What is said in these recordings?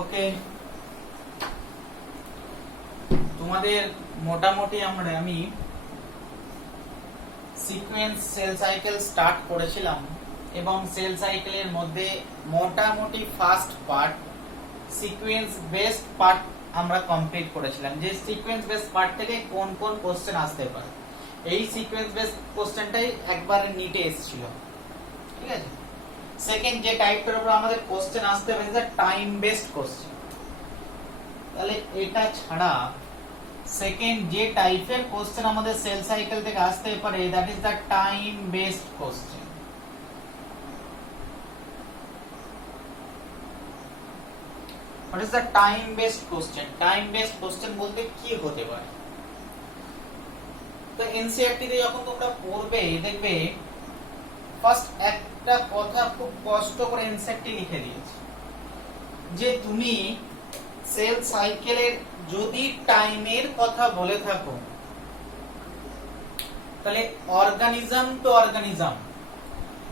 ওকে, তোমাদের মোটামুটি আমি সিকোয়েন্স সেল সাইকেল স্টার্ট করেছিলাম এবং সেল সাইকেলের মধ্যে মোটামুটি first part sequence based part আমরা কমপ্লিট করেছিলাম, যে সিকোয়েন্স বেসড পার্ট থেকে কোন কোন কোশ্চেন আসতে পারে। এই সিকোয়েন্স বেসড কোশ্চেনটাই একবার নিটে এসেছিল, ঠিক আছে। সেকেন্ড যে টাইপের উপর আমাদের কোশ্চেন আসতে পারে সেটা টাইম বেসড কোশ্চেন। তাহলে এটা ছাড়া সেকেন্ড যে টাইপের কোশ্চেন আমাদের সেল সাইকেল থেকে আসতে পারে that is the time based question. What is the time based question? Time based question বলতে কি হতে পারে? তো এনসিইআরটি তে যখন তোমরা পড়বে দেখবে ফার্স্ট একটা কথা খুব কষ্ট করে এনসিইআরটি লিখে দিয়েছে যে তুমি সেল সাইকেলের যদি টাইমের কথা বলে থাকো তাহলে অর্গানিজম টু অর্গানিজম,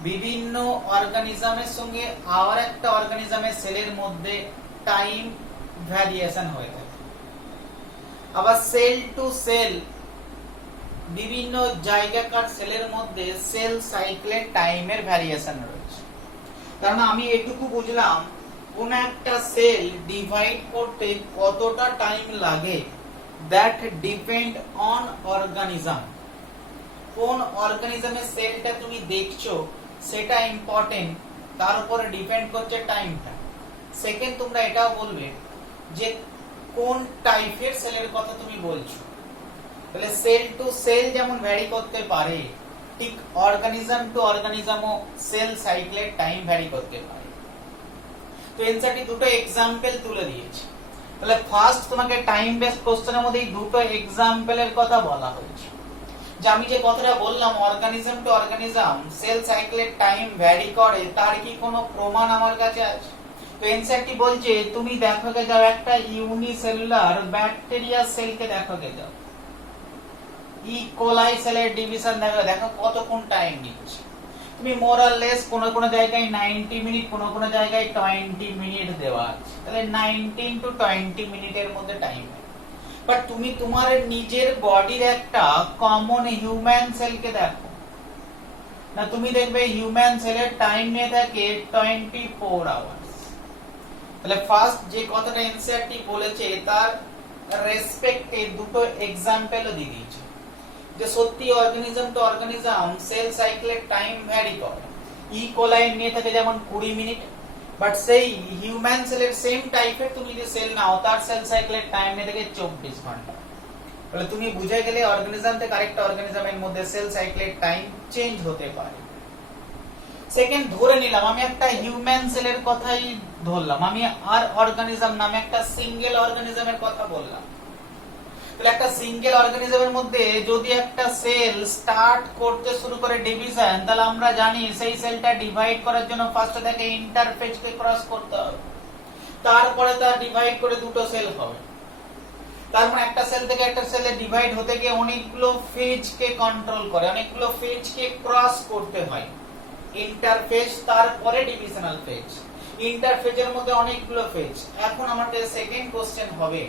বিভিন্ন অর্গানিজমের সঙ্গে আর একটা অর্গানিজমের সেলের মধ্যে টাইম ভ্যারিয়েশন হয়ে থাকে। আবার সেল টু সেল, বিভিন্ন জায়গাকার সেলের মধ্যে সেল সাইকেলের টাইমের ভ্যারিয়েশন রয়েছে। কারণ আমি এটুকু বুঝলাম কোন একটা সেল ডিভাইড করতে কতটা টাইম লাগে, দ্যাট ডিপেন্ড অন অর্গানিজম। কোন অর্গানিজমের সেলটা তুমি দেখছো সেটা ইম্পর্টেন্ট, তার উপরে ডিপেন্ড করছে টাইমটা। সেকেন্ড তোমরা এটাও বলবে যে কোন টাইপের সেলের কথা তুমি বলছো। তাহলে সেল টু সেল যেমন ভ্যারি করতে পারে, ঠিক অর্গানিজম টু অর্গানিজমও সেল সাইকেলের টাইম ভ্যারি করতে পারে। তো এনসাইটি দুটো एग्जांपल তুলে দিয়েছে। তাহলে ফার্স্ট তোমাকে টাইম বেসড কোশ্চেনের মধ্যে এই দুটো एग्जांपलের কথা বলা হয়েছে। যে আমি যে কথাটা বললাম অর্গানিজম টু অর্গানিজম সেল সাইকেলের টাইম ভ্যারি করে, তার কি কোনো প্রমাণ আমার কাছে আছে? তো এনসাইটি বলছে তুমি দেখো গে যাও একটা ইউনিসেলুলার ব্যাকটেরিয়া সেলকে দেখো গে যাও, ই কোলাই সেলের ডিভিশন দেখো কতক্ষণ টাইম নিচ্ছে। তুমি মোর অর লেস কোন জায়গায় 90 মিনিট, কোন জায়গায় 20 মিনিট দেওয়া আছে, তাহলে 19 টু 20 মিনিটের মধ্যে টাইম। বাট তুমি তোমার নিজের বডির একটা কমন হিউম্যান সেলকে দেখো না, তুমি দেখবে হিউম্যান সেলের টাইম নিয়ে থাকে 24 আওয়ার্স। তাহলে ফার্স্ট যে কথাটা এনসিইআরটি বলেছে তার রেসপেক্টে দুটো एग्जांपलও দিয়ে দিয়েছে যে সত্যি অর্গানিজম টু অর্গানিজম সেল সাইকেলের টাইম ভ্যারি করে। ই কোলাই নিয়ে থাকে যেমন 20 মিনিট, বাট সেই হিউম্যান সেলের সেম টাইপের তুমি যদি সেল নাও তার সেল সাইকেলের টাইম নিয়ে থাকে 24 ঘন্টা। তাহলে তুমি বুঝে গেলে অর্গানিজম থেকে আরেকটা অর্গানিজমের মধ্যে সেল সাইকেলের টাইম চেঞ্জ হতে পারে। সেকেন্ড ধরে নিলাম আমি একটা হিউম্যান সেলের কথাই ধরলাম, আমি আর অর্গানিজম নামে একটা সিঙ্গেল অর্গানিজমের কথা বললাম। তাহলে একটা সিঙ্গেল অর্গানিজমের মধ্যে যদি একটা সেল স্টার্ট করতে শুরু করে ডিভিশন, তাহলে আমরা জানি সেই সেলটা ডিভাইড করার জন্য ফার্স্ট তাকে ইন্টারফেজকে ক্রস করতে হবে, তারপরে তার ডিভাইড করে দুটো সেল হবে। তার মানে একটা সেল থেকে একটা সেলে ডিভাইড হতে গিয়ে অনেকগুলো ফেজকে কন্ট্রোল করে, অনেকগুলো ফেজকে ক্রস করতে হয়। ইন্টারফেজ তারপরে ডিভিশনাল ফেজ, ইন্টারফেজের মধ্যে অনেকগুলো ফেজ। এখন আমাদের সেকেন্ড কোশ্চেন হবে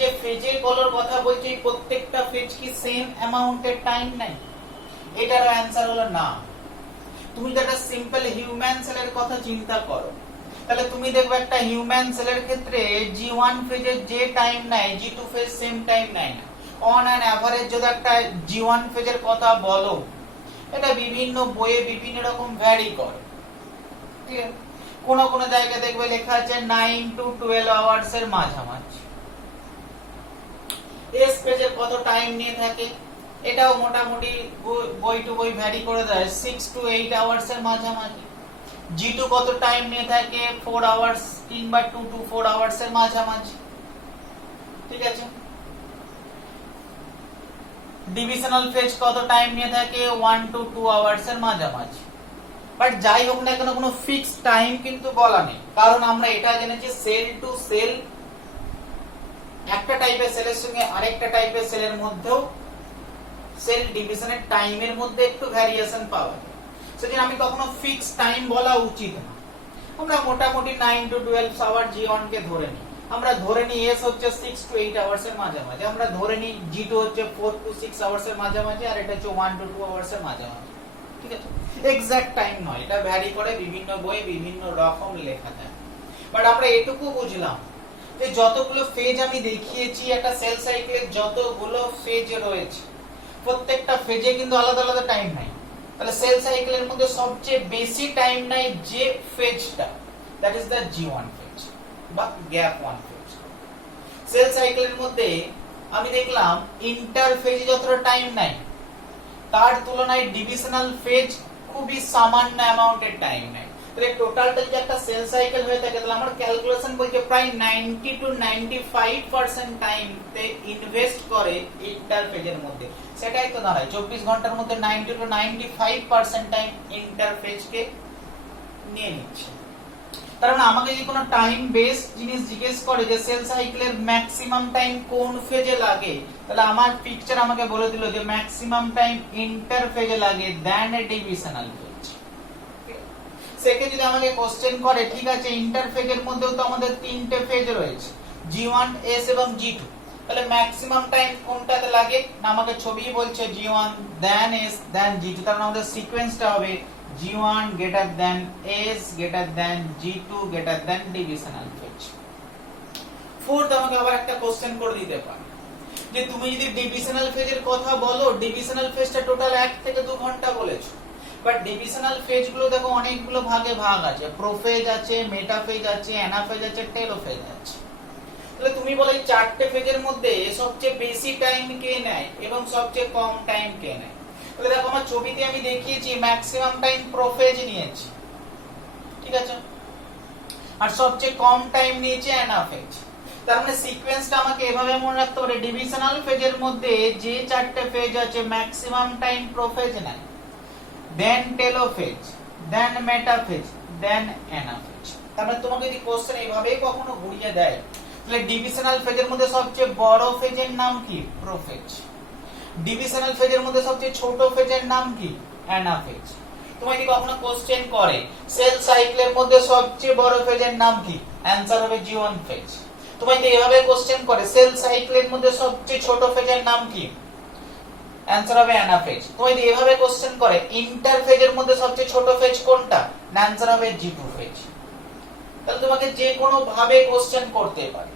যে ফেজের কলার কথা বলছি প্রত্যেকটা ফেজ কি সেম অ্যামাউন্টের টাইম নেয়? এটার অ্যানসার হলো না। তুমি তো একটা সিম্পল হিউম্যান সেলের কথা চিন্তা করো, তাহলে তুমি দেখবে একটা হিউম্যান সেলের ক্ষেত্রে জি1 ফেজের যে টাইম নেয় জি2 ফেজ সেম টাইম নেয় না। অন অ্যান এভারেজ যদি একটা জি1 ফেজের কথা বলো, এটা বিভিন্ন বইয়ে বিভিন্ন রকম ভ্যারি করে, ঠিক আছে। কোন জায়গায় দেখবে লেখা আছে 9 টু 12 আওয়ার্স এর মাঝামাঝি। এস পেজের কত টাইম নিয়ে থাকে, এটাও মোটামুটি বই টু বই ভ্যারি করে দেয় 6 টু 8 আওয়ার্স এর মাঝামাঝি। জি2 কত টাইম নিয়ে থাকে 4 আওয়ার্স কিংবা 2 টু 4 আওয়ার্স এর মাঝামাঝি, ঠিক আছে। ডিভিশনাল ফেজ কত টাইম নিয়ে থাকে 1 টু 2 আওয়ার্স এর মাঝামাঝি। বাট যাই হোক না কেন কোনো ফিক্সড টাইম কিন্তু বলা নেই, কারণ আমরা এটা জেনেছি সেল টু সেল একটা টাইপের সেলের সঙ্গে আরেকটা টাইপের সেলের মধ্যেও সেল ডিভিশনের টাইমের মধ্যে একটু ভ্যারিয়েশন পাওয়া যায়। সেজন্য আমি কখনো ফিক্সড টাইম বলা উচিত না। আমরা মোটামুটি 9 to 12 আওয়ার G1 কে ধরে নিই। আমরা ধরে নিই S হচ্ছে 6 to 8 আওয়ার্স এর মাঝামাঝি, আমরা ধরে নিই G2 হচ্ছে 4 to 6 আওয়ার্স এর মাঝামাঝি, আর এটা হচ্ছে 1 to 2 আওয়ার্স এর মাঝামাঝি। ঠিক আছে, এক্সাক্ট টাইম নয়, এটা ভ্যারি করে, বিভিন্ন বইয়ে বিভিন্ন রকম লেখা থাকে। বাট আমরা এটুকু বুঝলাম যে যতগুলো ফেজ আমি দেখিয়েছি একটা সেল সাইকেলের, যতগুলো ফেজ রয়েছে প্রত্যেকটা ফেজে কিন্তু আলাদা আলাদা টাইম নাই। তাহলে সেল সাইকেলের মধ্যে সবচেয়ে বেশি টাইম নাই যে ফেজটা, that is the G1 phase বা গ্যাপ 1 ফেজ। সেল সাইকেলের মধ্যে আমি দেখলাম ইন্টার ফেজে যতটা টাইম নাই তার তুলনায় ডিভিশনাল ফেজ খুবই সামান্য অ্যামাউন্টের টাইম নেয়। তাহলে টোটালটা যদি একটা সেল সাইকেল হয়ে থাকে তাহলে আমার ক্যালকুলেশন বলছে প্রায় 90 to 95% টাইম তে ইনভেস্ট করে ইন্টার ফেজের মধ্যে। সেটাই তো দাঁড়ায় 24 ঘন্টার মধ্যে 90 to 95% টাইম ইন্টার ফেজকে নিয়ে নিচ্ছে। তার মানে আমাকে যদি কোনো টাইম বেস জিনিস জিজ্ঞেস করে যে সেল সাইকেলের ম্যাক্সিমাম টাইম কোন ফেজে লাগে, তাহলে আমার পিকচার আমাকে বলে দিল যে ম্যাক্সিমাম টাইম ইন্টার ফেজে লাগে দেন এ ডিভিশনাল ফেজ। সেকে যদি আমাকে কোশ্চেন করে ঠিক আছে ইন্টার ফেজের মধ্যেও তো আমাদের তিনটে ফেজ রয়েছে G1, S এবং G2, তাহলে ম্যাক্সিমাম টাইম কোনটাতে লাগে না আমাকে ছবি বলছে G1 দেন S দেন G2, তার মানে আমাদের সিকোয়েন্সটা হবে G1 greater than S greater than G2 greater than divisional phase। Fourth আমাকে আবার একটা কোশ্চেন করে দিতে পারে যে তুমি যদি ডিভিশনাল ফেজের কথা বলো, ডিভিশনাল ফেজটা টোটাল 1 থেকে 2 ঘন্টা বলেছো, বাট ডিভিশনাল ফেজ গুলো দেখো অনেকগুলো ভাগে ভাগ আছে, প্রোফেজ আছে, মেটাফেজ আছে, অ্যানাফেজ আছে, টেলোফেজ আছে। তাহলে তুমি বলে এই চারটে ফেজের মধ্যে সবচেয়ে বেশি টাইম কে নেয় এবং সবচেয়ে কম টাইম কে নেয়? তাহলে দেখো আমার ছবিতে আমি দেখিয়েছি ম্যাক্সিমাম টাইম প্রোফেজ নিয়েছে, ঠিক আছে, আর সবচেয়ে কম টাইম নিয়েছে অ্যানাফেজ। তার মানে সিকোয়েন্সটা আমাকে এভাবে মনে রাখতে হবে, ডিভিশনাল ফেজের মধ্যে যে চারটে ফেজ আছে ম্যাক্সিমাম টাইম প্রোফেজ নেয়, দেন টেলোফেজ, দেন মেটাফেজ, দেন অ্যানাফেজ। তার মানে তোমাকে যদি কোশ্চেন এইভাবে কখনো ঘুরিয়ে দেয় তাহলে ডিভিশনাল ফেজের মধ্যে সবচেয়ে বড় ফেজের নাম কি? প্রোফেজ। ডিভিশনাল ফেজের মধ্যে সবচেয়ে ছোট ফেজের নাম কি? অ্যানাফেজ। তোমায় যদি কখনো কোশ্চেন করে সেল সাইকেলের মধ্যে সবচেয়ে বড় ফেজের নাম কি? অ্যানসার হবে G1 ফেজ। তোমায় যদি এভাবে কোশ্চেন করে সেল সাইকেলের মধ্যে সবচেয়ে ছোট ফেজের নাম কি? অ্যানসার হবে অ্যানাফেজ। তোমায় যদি এভাবে কোশ্চেন করে ইন্টার ফেজের মধ্যে সবচেয়ে ছোট ফেজ কোনটা? অ্যানসার হবে G2 ফেজ। তাহলে তোমাকে যে কোনো ভাবে কোশ্চেন করতে পারে,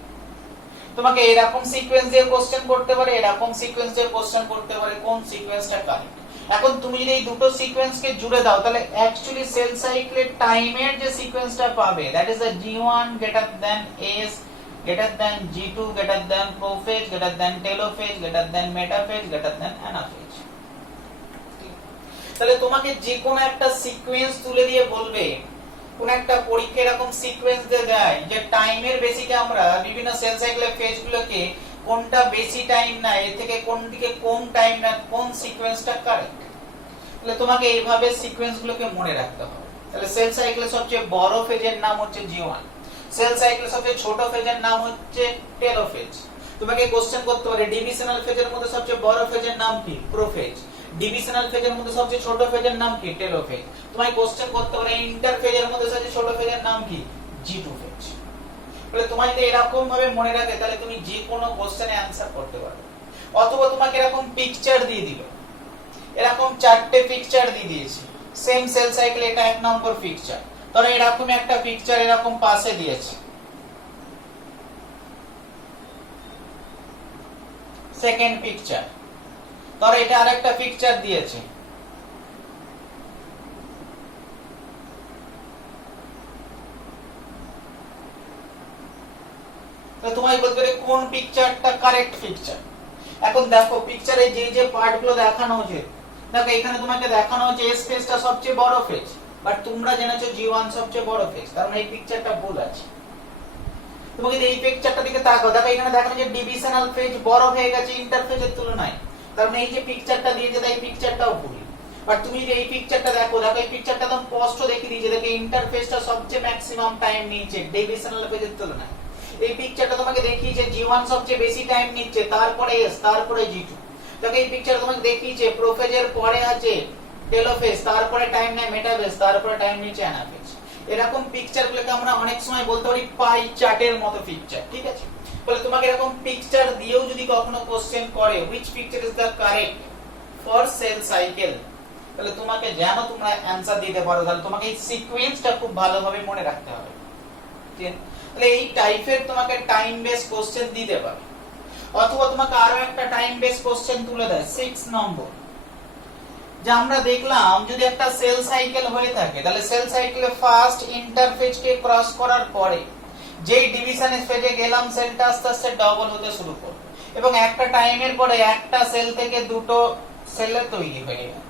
তোমাকে এরকম সিকোয়েন্স দিয়ে কোশ্চেন করতে পারে, এরকম সিকোয়েন্স দিয়ে কোশ্চেন করতে পারে, কোন সিকোয়েন্সটা কারেক্ট। এখন তুমি যদি এই দুটো সিকোয়েন্সকে জুড়ে দাও তাহলে অ্যাকচুয়ালি সেল সাইকেলের টাইমের যে সিকোয়েন্সটা পাবে that is the G1 greater than S greater than G2 greater than prophase greater than telophase greater than metaphase greater than anaphase। তাহলে তোমাকে যে কোনো একটা সিকোয়েন্স তুলে দিয়ে বলবে, কোন একটা পরীক্ষা এরকম সিকোয়েন্স দিয়ে দেয় যে টাইমের বেসিকে আমরা বিভিন্ন সেল সাইকেলের ফেজগুলোকে কোনটা বেশি টাইম না, এর থেকে কোন দিকে কম টাইম না, কোন সিকোয়েন্সটা কারেক্ট, তাহলে তোমাকে এইভাবে সিকোয়েন্সগুলোকে মনে রাখতে হবে। তাহলে সেল সাইকেলের সবচেয়ে বড় ফেজের নাম হচ্ছে G1, সেল সাইকেলের সবচেয়ে ছোট ফেজের নাম হচ্ছে টেলোফেজ। তোমাকে কোশ্চেন করতে পারে ডিভিশনাল ফেজের মধ্যে সবচেয়ে বড় ফেজের নাম কি? প্রোফেজ। ডিভিশনাল ফেজের মধ্যে সবচেয়ে ছোট ফেজের নাম কি? টেলোফেজ। তোমায় কোশ্চেন করতে পারে ইন্টার ফেজের মধ্যে সবচেয়ে ছোট ফেজের নাম কি? G2 phase. তাহলে তোমায় যদি এরকম ভাবে মনে রাখে তাহলে তুমি যে কোনো কোশ্চেনে অ্যানসার করতে পারবে। অথবা তোমাকে এরকম পিকচার দিয়ে দিল, এরকম চারটে পিকচার দিয়ে দিয়েছি, সেম সেল সাইকেল, এটা এক নম্বর পিকচার, ধরো এরকম একটা পিকচার এরকম পাশে দিয়েছে, সেকেন্ড পিকচার, ধরো এটা আরেকটা পিকচার দিয়েছে, তো তোমায় বলতে পারে কোন পিকচারটা কারেক্ট পিকচার। এখন দেখো পিকচারে যে যে পার্টগুলো দেখানো হয়েছে, দেখো এখানে তোমাকে দেখানো হচ্ছে S ফেজটা সবচেয়ে বড় ফেজ, বাট তোমরা জেনেছো G1 সবচেয়ে বড় ফেজ, তার মানে এই পিকচারটা ভুল আছে। তোমাকে এই পিকচারটা দিকে তাকাও, দেখো এখানে দেখানো যে ডিভিশনাল ফেজ বড় হয়ে গেছে ইন্টার ফেজের তুলনায়, তার মানে এই যে পিকচারটা দিয়েছে এই পিকচারটাও ভুল। বাট তুমি যদি এই পিকচারটা দেখো, দেখো এই পিকচারটা একদম স্পষ্ট দেখিয়ে দিয়েছে, দেখো ইন্টার ফেজটা সবচেয়ে ম্যাক্সিমাম টাইম নিচ্ছে ডিভিশনাল ফেজের তুলনায়। এই পিকচারটা তোমাকে দেখিয়েছে G1 সবচেয়ে বেশি টাইম নিচ্ছে, তারপরে S, তারপরে G2। দেখো এই পিকচার তোমাকে দেখিয়েছে প্রোফেজের পরে আছে টেলোফেজ, তারপরে টাইম নেয় মেটাফেজ, তারপরে টাইম নিচ্ছে অ্যানাফেজ। এরকম পিকচারগুলোকে আমরা অনেক সময় বলতে পারি পাই চার্টের মতো পিকচার, ঠিক আছে? বলে তোমাকে এরকম পিকচার দিয়েও যদি কখনো কোশ্চেন করে which picture is the correct for cell cycle, তাহলে তোমাকে যেন তোমরা অ্যানসার দিতে পারো, তাহলে তোমাকে এই সিকোয়েন্সটা খুব ভালোভাবে মনে রাখতে হবে, ঠিক আছে? তাহলে এই টাইপের তোমাকে টাইম বেস কোশ্চেন দিতে পারে, অথবা তোমাকে আরো একটা টাইম বেস কোশ্চেন তুলে দেয় 6 নম্বর, যে আমরা দেখলাম যদি একটা সেল সাইকেল হয়ে থাকে তাহলে সেল সাইকেলে ফার্স্ট ইন্টারফেজ কে ক্রস করার পরে যেই ডিভিশন ফেজে গেলাম সেলটা আস্তে আস্তে ডবল হতে শুরু করবে এবং একটা টাইমের পরে একটা সেল থেকে দুটো সেলের তৈরি হয়ে গেল।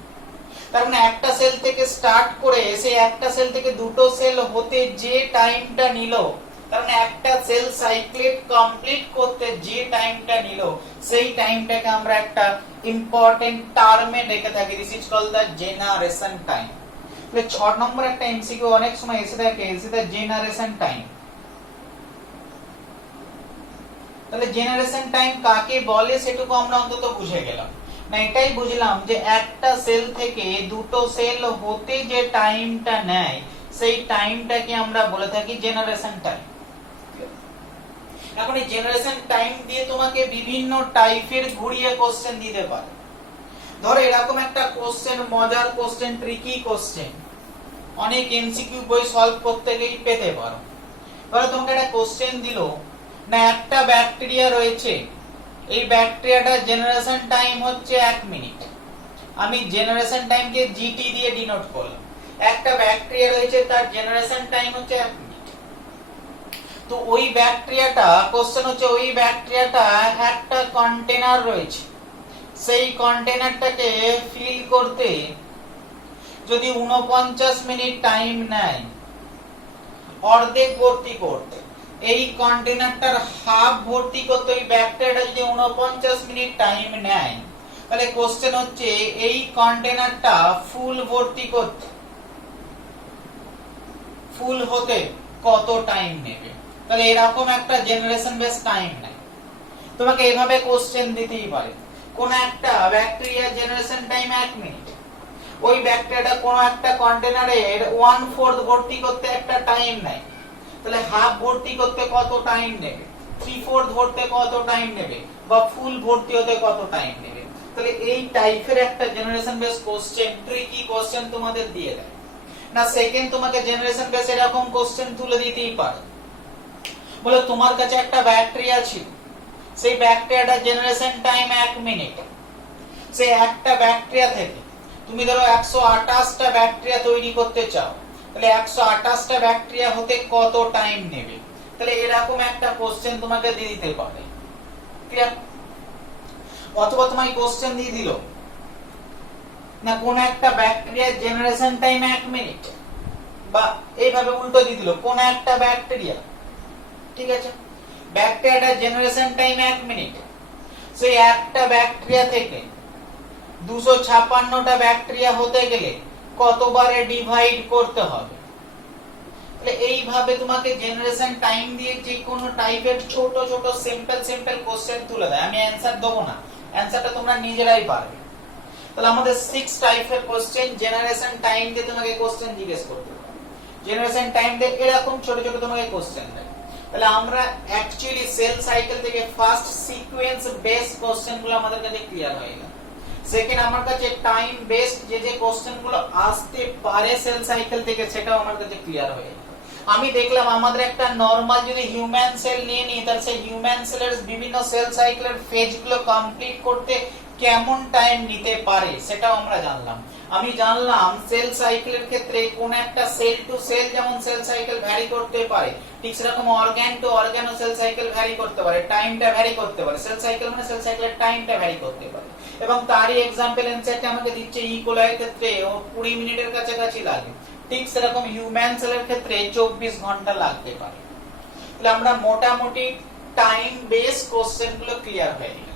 তার মানে একটা সেল থেকে স্টার্ট করে সেই একটা সেল থেকে দুটো সেল হতে যে টাইমটা নিল, তার মানে একটা সেল সাইক্লেট কমপ্লিট করতে যে টাইমটা নিল সেই টাইমটাকে আমরা একটা ইম্পর্টেন্ট টার্মে রেখে থাকি, this is called the generation time. তাহলে 6 নম্বর একটা এমসিকিউ অনেক সময় এসে থাকে, এসে দ্য জেনারেশন টাইম। তাহলে জেনারেশন টাইম কাকে বলে সেটুকু আমরা অন্তত বুঝে গেলাম না, এটাই বুঝলাম যে একটা সেল থেকে দুটো সেল হতে যে টাইমটা নেয় সেই টাইমটাকে আমরা বলে থাকি জেনারেশন টাইম। এখন এই জেনারেশন টাইম দিয়ে তোমাকে বিভিন্ন টাইপের ঘুরিয়ে কোশ্চেন দিতে পারে। ধরো এরকম একটা কোশ্চেন, মজার কোশ্চেন, ট্রিকি কোশ্চেন, অনেক এমসিকিউ বই সলভ করতে গিয়ে পেতে পারো। ধরো তোমাকে একটা কোশ্চেন দিল না, একটা ব্যাকটেরিয়া রয়েছে, এই ব্যাকটেরিয়াটার জেনারেশন টাইম হচ্ছে 1 মিনিট, আমি জেনারেশন টাইমকে জিটি দিয়ে ডিনোট করলাম। একটা ব্যাকটেরিয়া রয়েছে, তার জেনারেশন টাইম হচ্ছে 1 মিনিট। তো ওই ব্যাকটেরিয়াটা, কোশ্চেন হচ্ছে ওই ব্যাকটেরিয়াটা একটা কন্টেনার রয়েছে, সেই কন্টেনারটাকে ফিল করতে যদি 49 মিনিট টাইম নেয় অর্ধেক ভর্তি করতে, এই কন্টেনারটার হাফ ভর্তি করতে ওই ব্যাকটেরিয়াটা যদি 49 মিনিট টাইম নেয়, তাহলে কোশ্চেন হচ্ছে এই কন্টেনারটা ফুল ভর্তি করতে, ফুল হতে কত টাইম নেবে। তাহলে এরকম একটা জেনারেশন বেস টাইম নেয়। তোমাকে এইভাবে কোশ্চেন দিতেই পারে, কোন একটা ব্যাকটেরিয়ার জেনারেশন টাইম 1 মিনিট, ওই ব্যাকটেরিয়াটা কোন একটা কন্টেনারের 1/4 ভর্তি করতে একটা টাইম নেয়, তাহলে হাফ ভর্তি করতে কত টাইম নেবে, 3/4 ভর্তি কত টাইম নেবে, বা ফুল ভর্তি হতে কত টাইম নেবে। তাহলে এই টাইপের একটা generation base question, tricky question তোমাদের দিয়ে দেয় না। সেকেন্ড, তোমাকে জেনারেশন বেস এরকম কোশ্চেন তুলে দিতেই পারে, বলে তোমার কাছে একটা ব্যাকটেরিয়া ছিল, সেই ব্যাকটেরিয়াটার জেনারেশন টাইম 1 মিনিট, সেই একটা ব্যাকটেরিয়া থেকে তুমি ধরো 128টা ব্যাকটেরিয়া তৈরি করতে চাও, তাহলে 128টা ব্যাকটেরিয়া হতে কত টাইম নেবে। তাহলে এরকম একটা কোশ্চেন তোমাকে দিয়ে দিতে পারে, ক্লিয়ার? অথবা তোমায় কোশ্চেন দিয়ে দিল না কোন একটা ব্যাকটেরিয়ার জেনারেশন টাইম 1 মিনিট, বা এইভাবে উল্টো দিয়ে দিল কোন একটা ব্যাকটেরিয়া, ঠিক আছে, ব্যাকটেরিয়াটার জেনারেশন টাইম 1 মিনিট, সেই একটা ব্যাকটেরিয়া থেকে 256টা ব্যাকটেরিয়া হতে গেলে কতবারে ডিভাইড করতে হবে। তাহলে এইভাবে তোমাকে জেনারেশন টাইম দিয়ে যে কোনো টাইপের ছোট ছোট সিম্পল কোশ্চেন তুলে দেয়। আমি অ্যানসার দেবো না, অ্যানসারটা তোমরা নিজেরাই পারবে। তাহলে আমাদের 6 টাইপের কোশ্চেন জেনারেশন টাইম দিয়ে তোমাকে কোশ্চেন জিজ্ঞেস করতে পারে। জেনারেশন টাইম দিয়ে এরকম ছোট ছোট তোমাকে কোশ্চেন দেয়। তাহলে আমরা অ্যাকচুয়ালি সেল সাইকেল থেকে ফার্স্ট সিকোয়েন্স বেসড কোশ্চেনগুলো আমাদের কাছে ক্লিয়ার হয়ে গেল। সেকেন্ড, আমার কাছে টাইম বেসড যে যে কোশ্চেনগুলো আসতে পারে সেল সাইকেল থেকে সেটাও আমার কাছে ক্লিয়ার হয়ে গেল। আমি দেখলাম আমাদের একটা নরমাল যদি হিউম্যান সেল নিয়ে নিই, তাহলে সেই হিউম্যান সেলের বিভিন্ন সেল সাইকেলের ফেজগুলো কমপ্লিট করতে কেমন টাইম নিতে পারে সেটাও আমরা জানলাম। আমি জানলাম সেল সাইকেলের ক্ষেত্রে কোন একটা সেল টু সেল যেমন সেল সাইকেল ভ্যারি করতে পারে, ঠিক সেরকম অর্গান টু অর্গানও সেল সাইকেল ভ্যারি করতে পারে, টাইমটা ভ্যারি করতে পারে। সেল সাইকেল মানে সেল সাইকেলের টাইমটা ভ্যারি করতে পারে। এবং তারই এক্সাম্পল এনসারটা আমাকে দিচ্ছে ই কোলাইয়ের ক্ষেত্রে 20 মিনিটের কাছাকাছি লাগে, ঠিক সেরকম হিউম্যান সেলের ক্ষেত্রে 24 ঘন্টা লাগতে পারে। তাহলে আমরা মোটামুটি টাইম বেস কোশ্চেন গুলো ক্লিয়ার হয়ে গেল।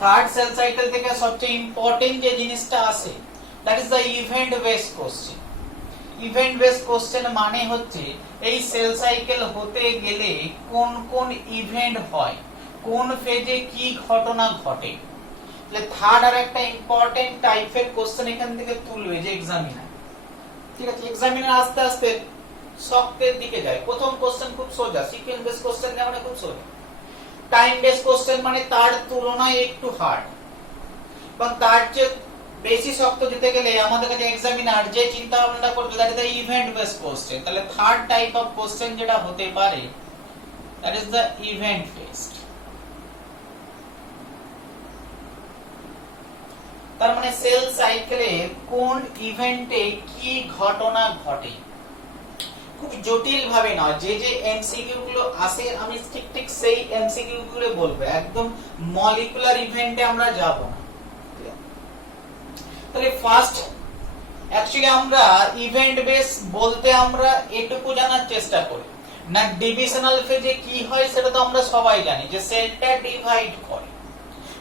থার্ড, সেল সাইকেল থেকে সবচেয়ে ইম্পর্টেন্ট যে জিনিসটা আসে that is the event based question. Event based question মানে হচ্ছে এই সেল সাইকেল হতে গেলে কোন কোন ইভেন্ট হয়, কোন ফেজে কি ঘটনা ঘটে। তাহলে থার্ড আর একটা ইম্পর্টেন্ট টাইপের কোশ্চেন এখান থেকে তুলবে যে এক্সামিনার, ঠিক আছে? এক্সামিনার আস্তে আস্তে শক্তের দিকে যাই। প্রথম কোশ্চেন খুব সোজা, সিকোয়েন্স বেস কোশ্চেন মানে খুব সোজা। টাইম বেস কোশ্চেন মানে তার তুলনায় একটু হার্ড, এবং তার চেয়ে বেশি শক্ত যেতে গেলে আমাদের কাছে এক্সামিনার যে চিন্তা ভাবনা করবে that is the event base question. তাহলে থার্ড টাইপ অফ কোশ্চেন যেটা হতে পারে that is the event based. তার মানে সেল সাইকেলে কোন ইভেন্টে কি ঘটনা ঘটে, খুব জটিল ভাবে নয়, যে যে এমসিকিউ গুলো আসে আমি ঠিক সেই এমসিকিউ গুলো বলবো, একদম মলিকুলার ইভেন্টে আমরা যাব না। তাহলে ফার্স্ট অ্যাকচুয়ালি আমরা ইভেন্ট বেস বলতে আমরা এটুকু জানার চেষ্টা করি না, ডিভিশনাল ফেজে কি হয় সেটা তো আমরা সবাই জানি যে সেলটা ডিভাইড করে,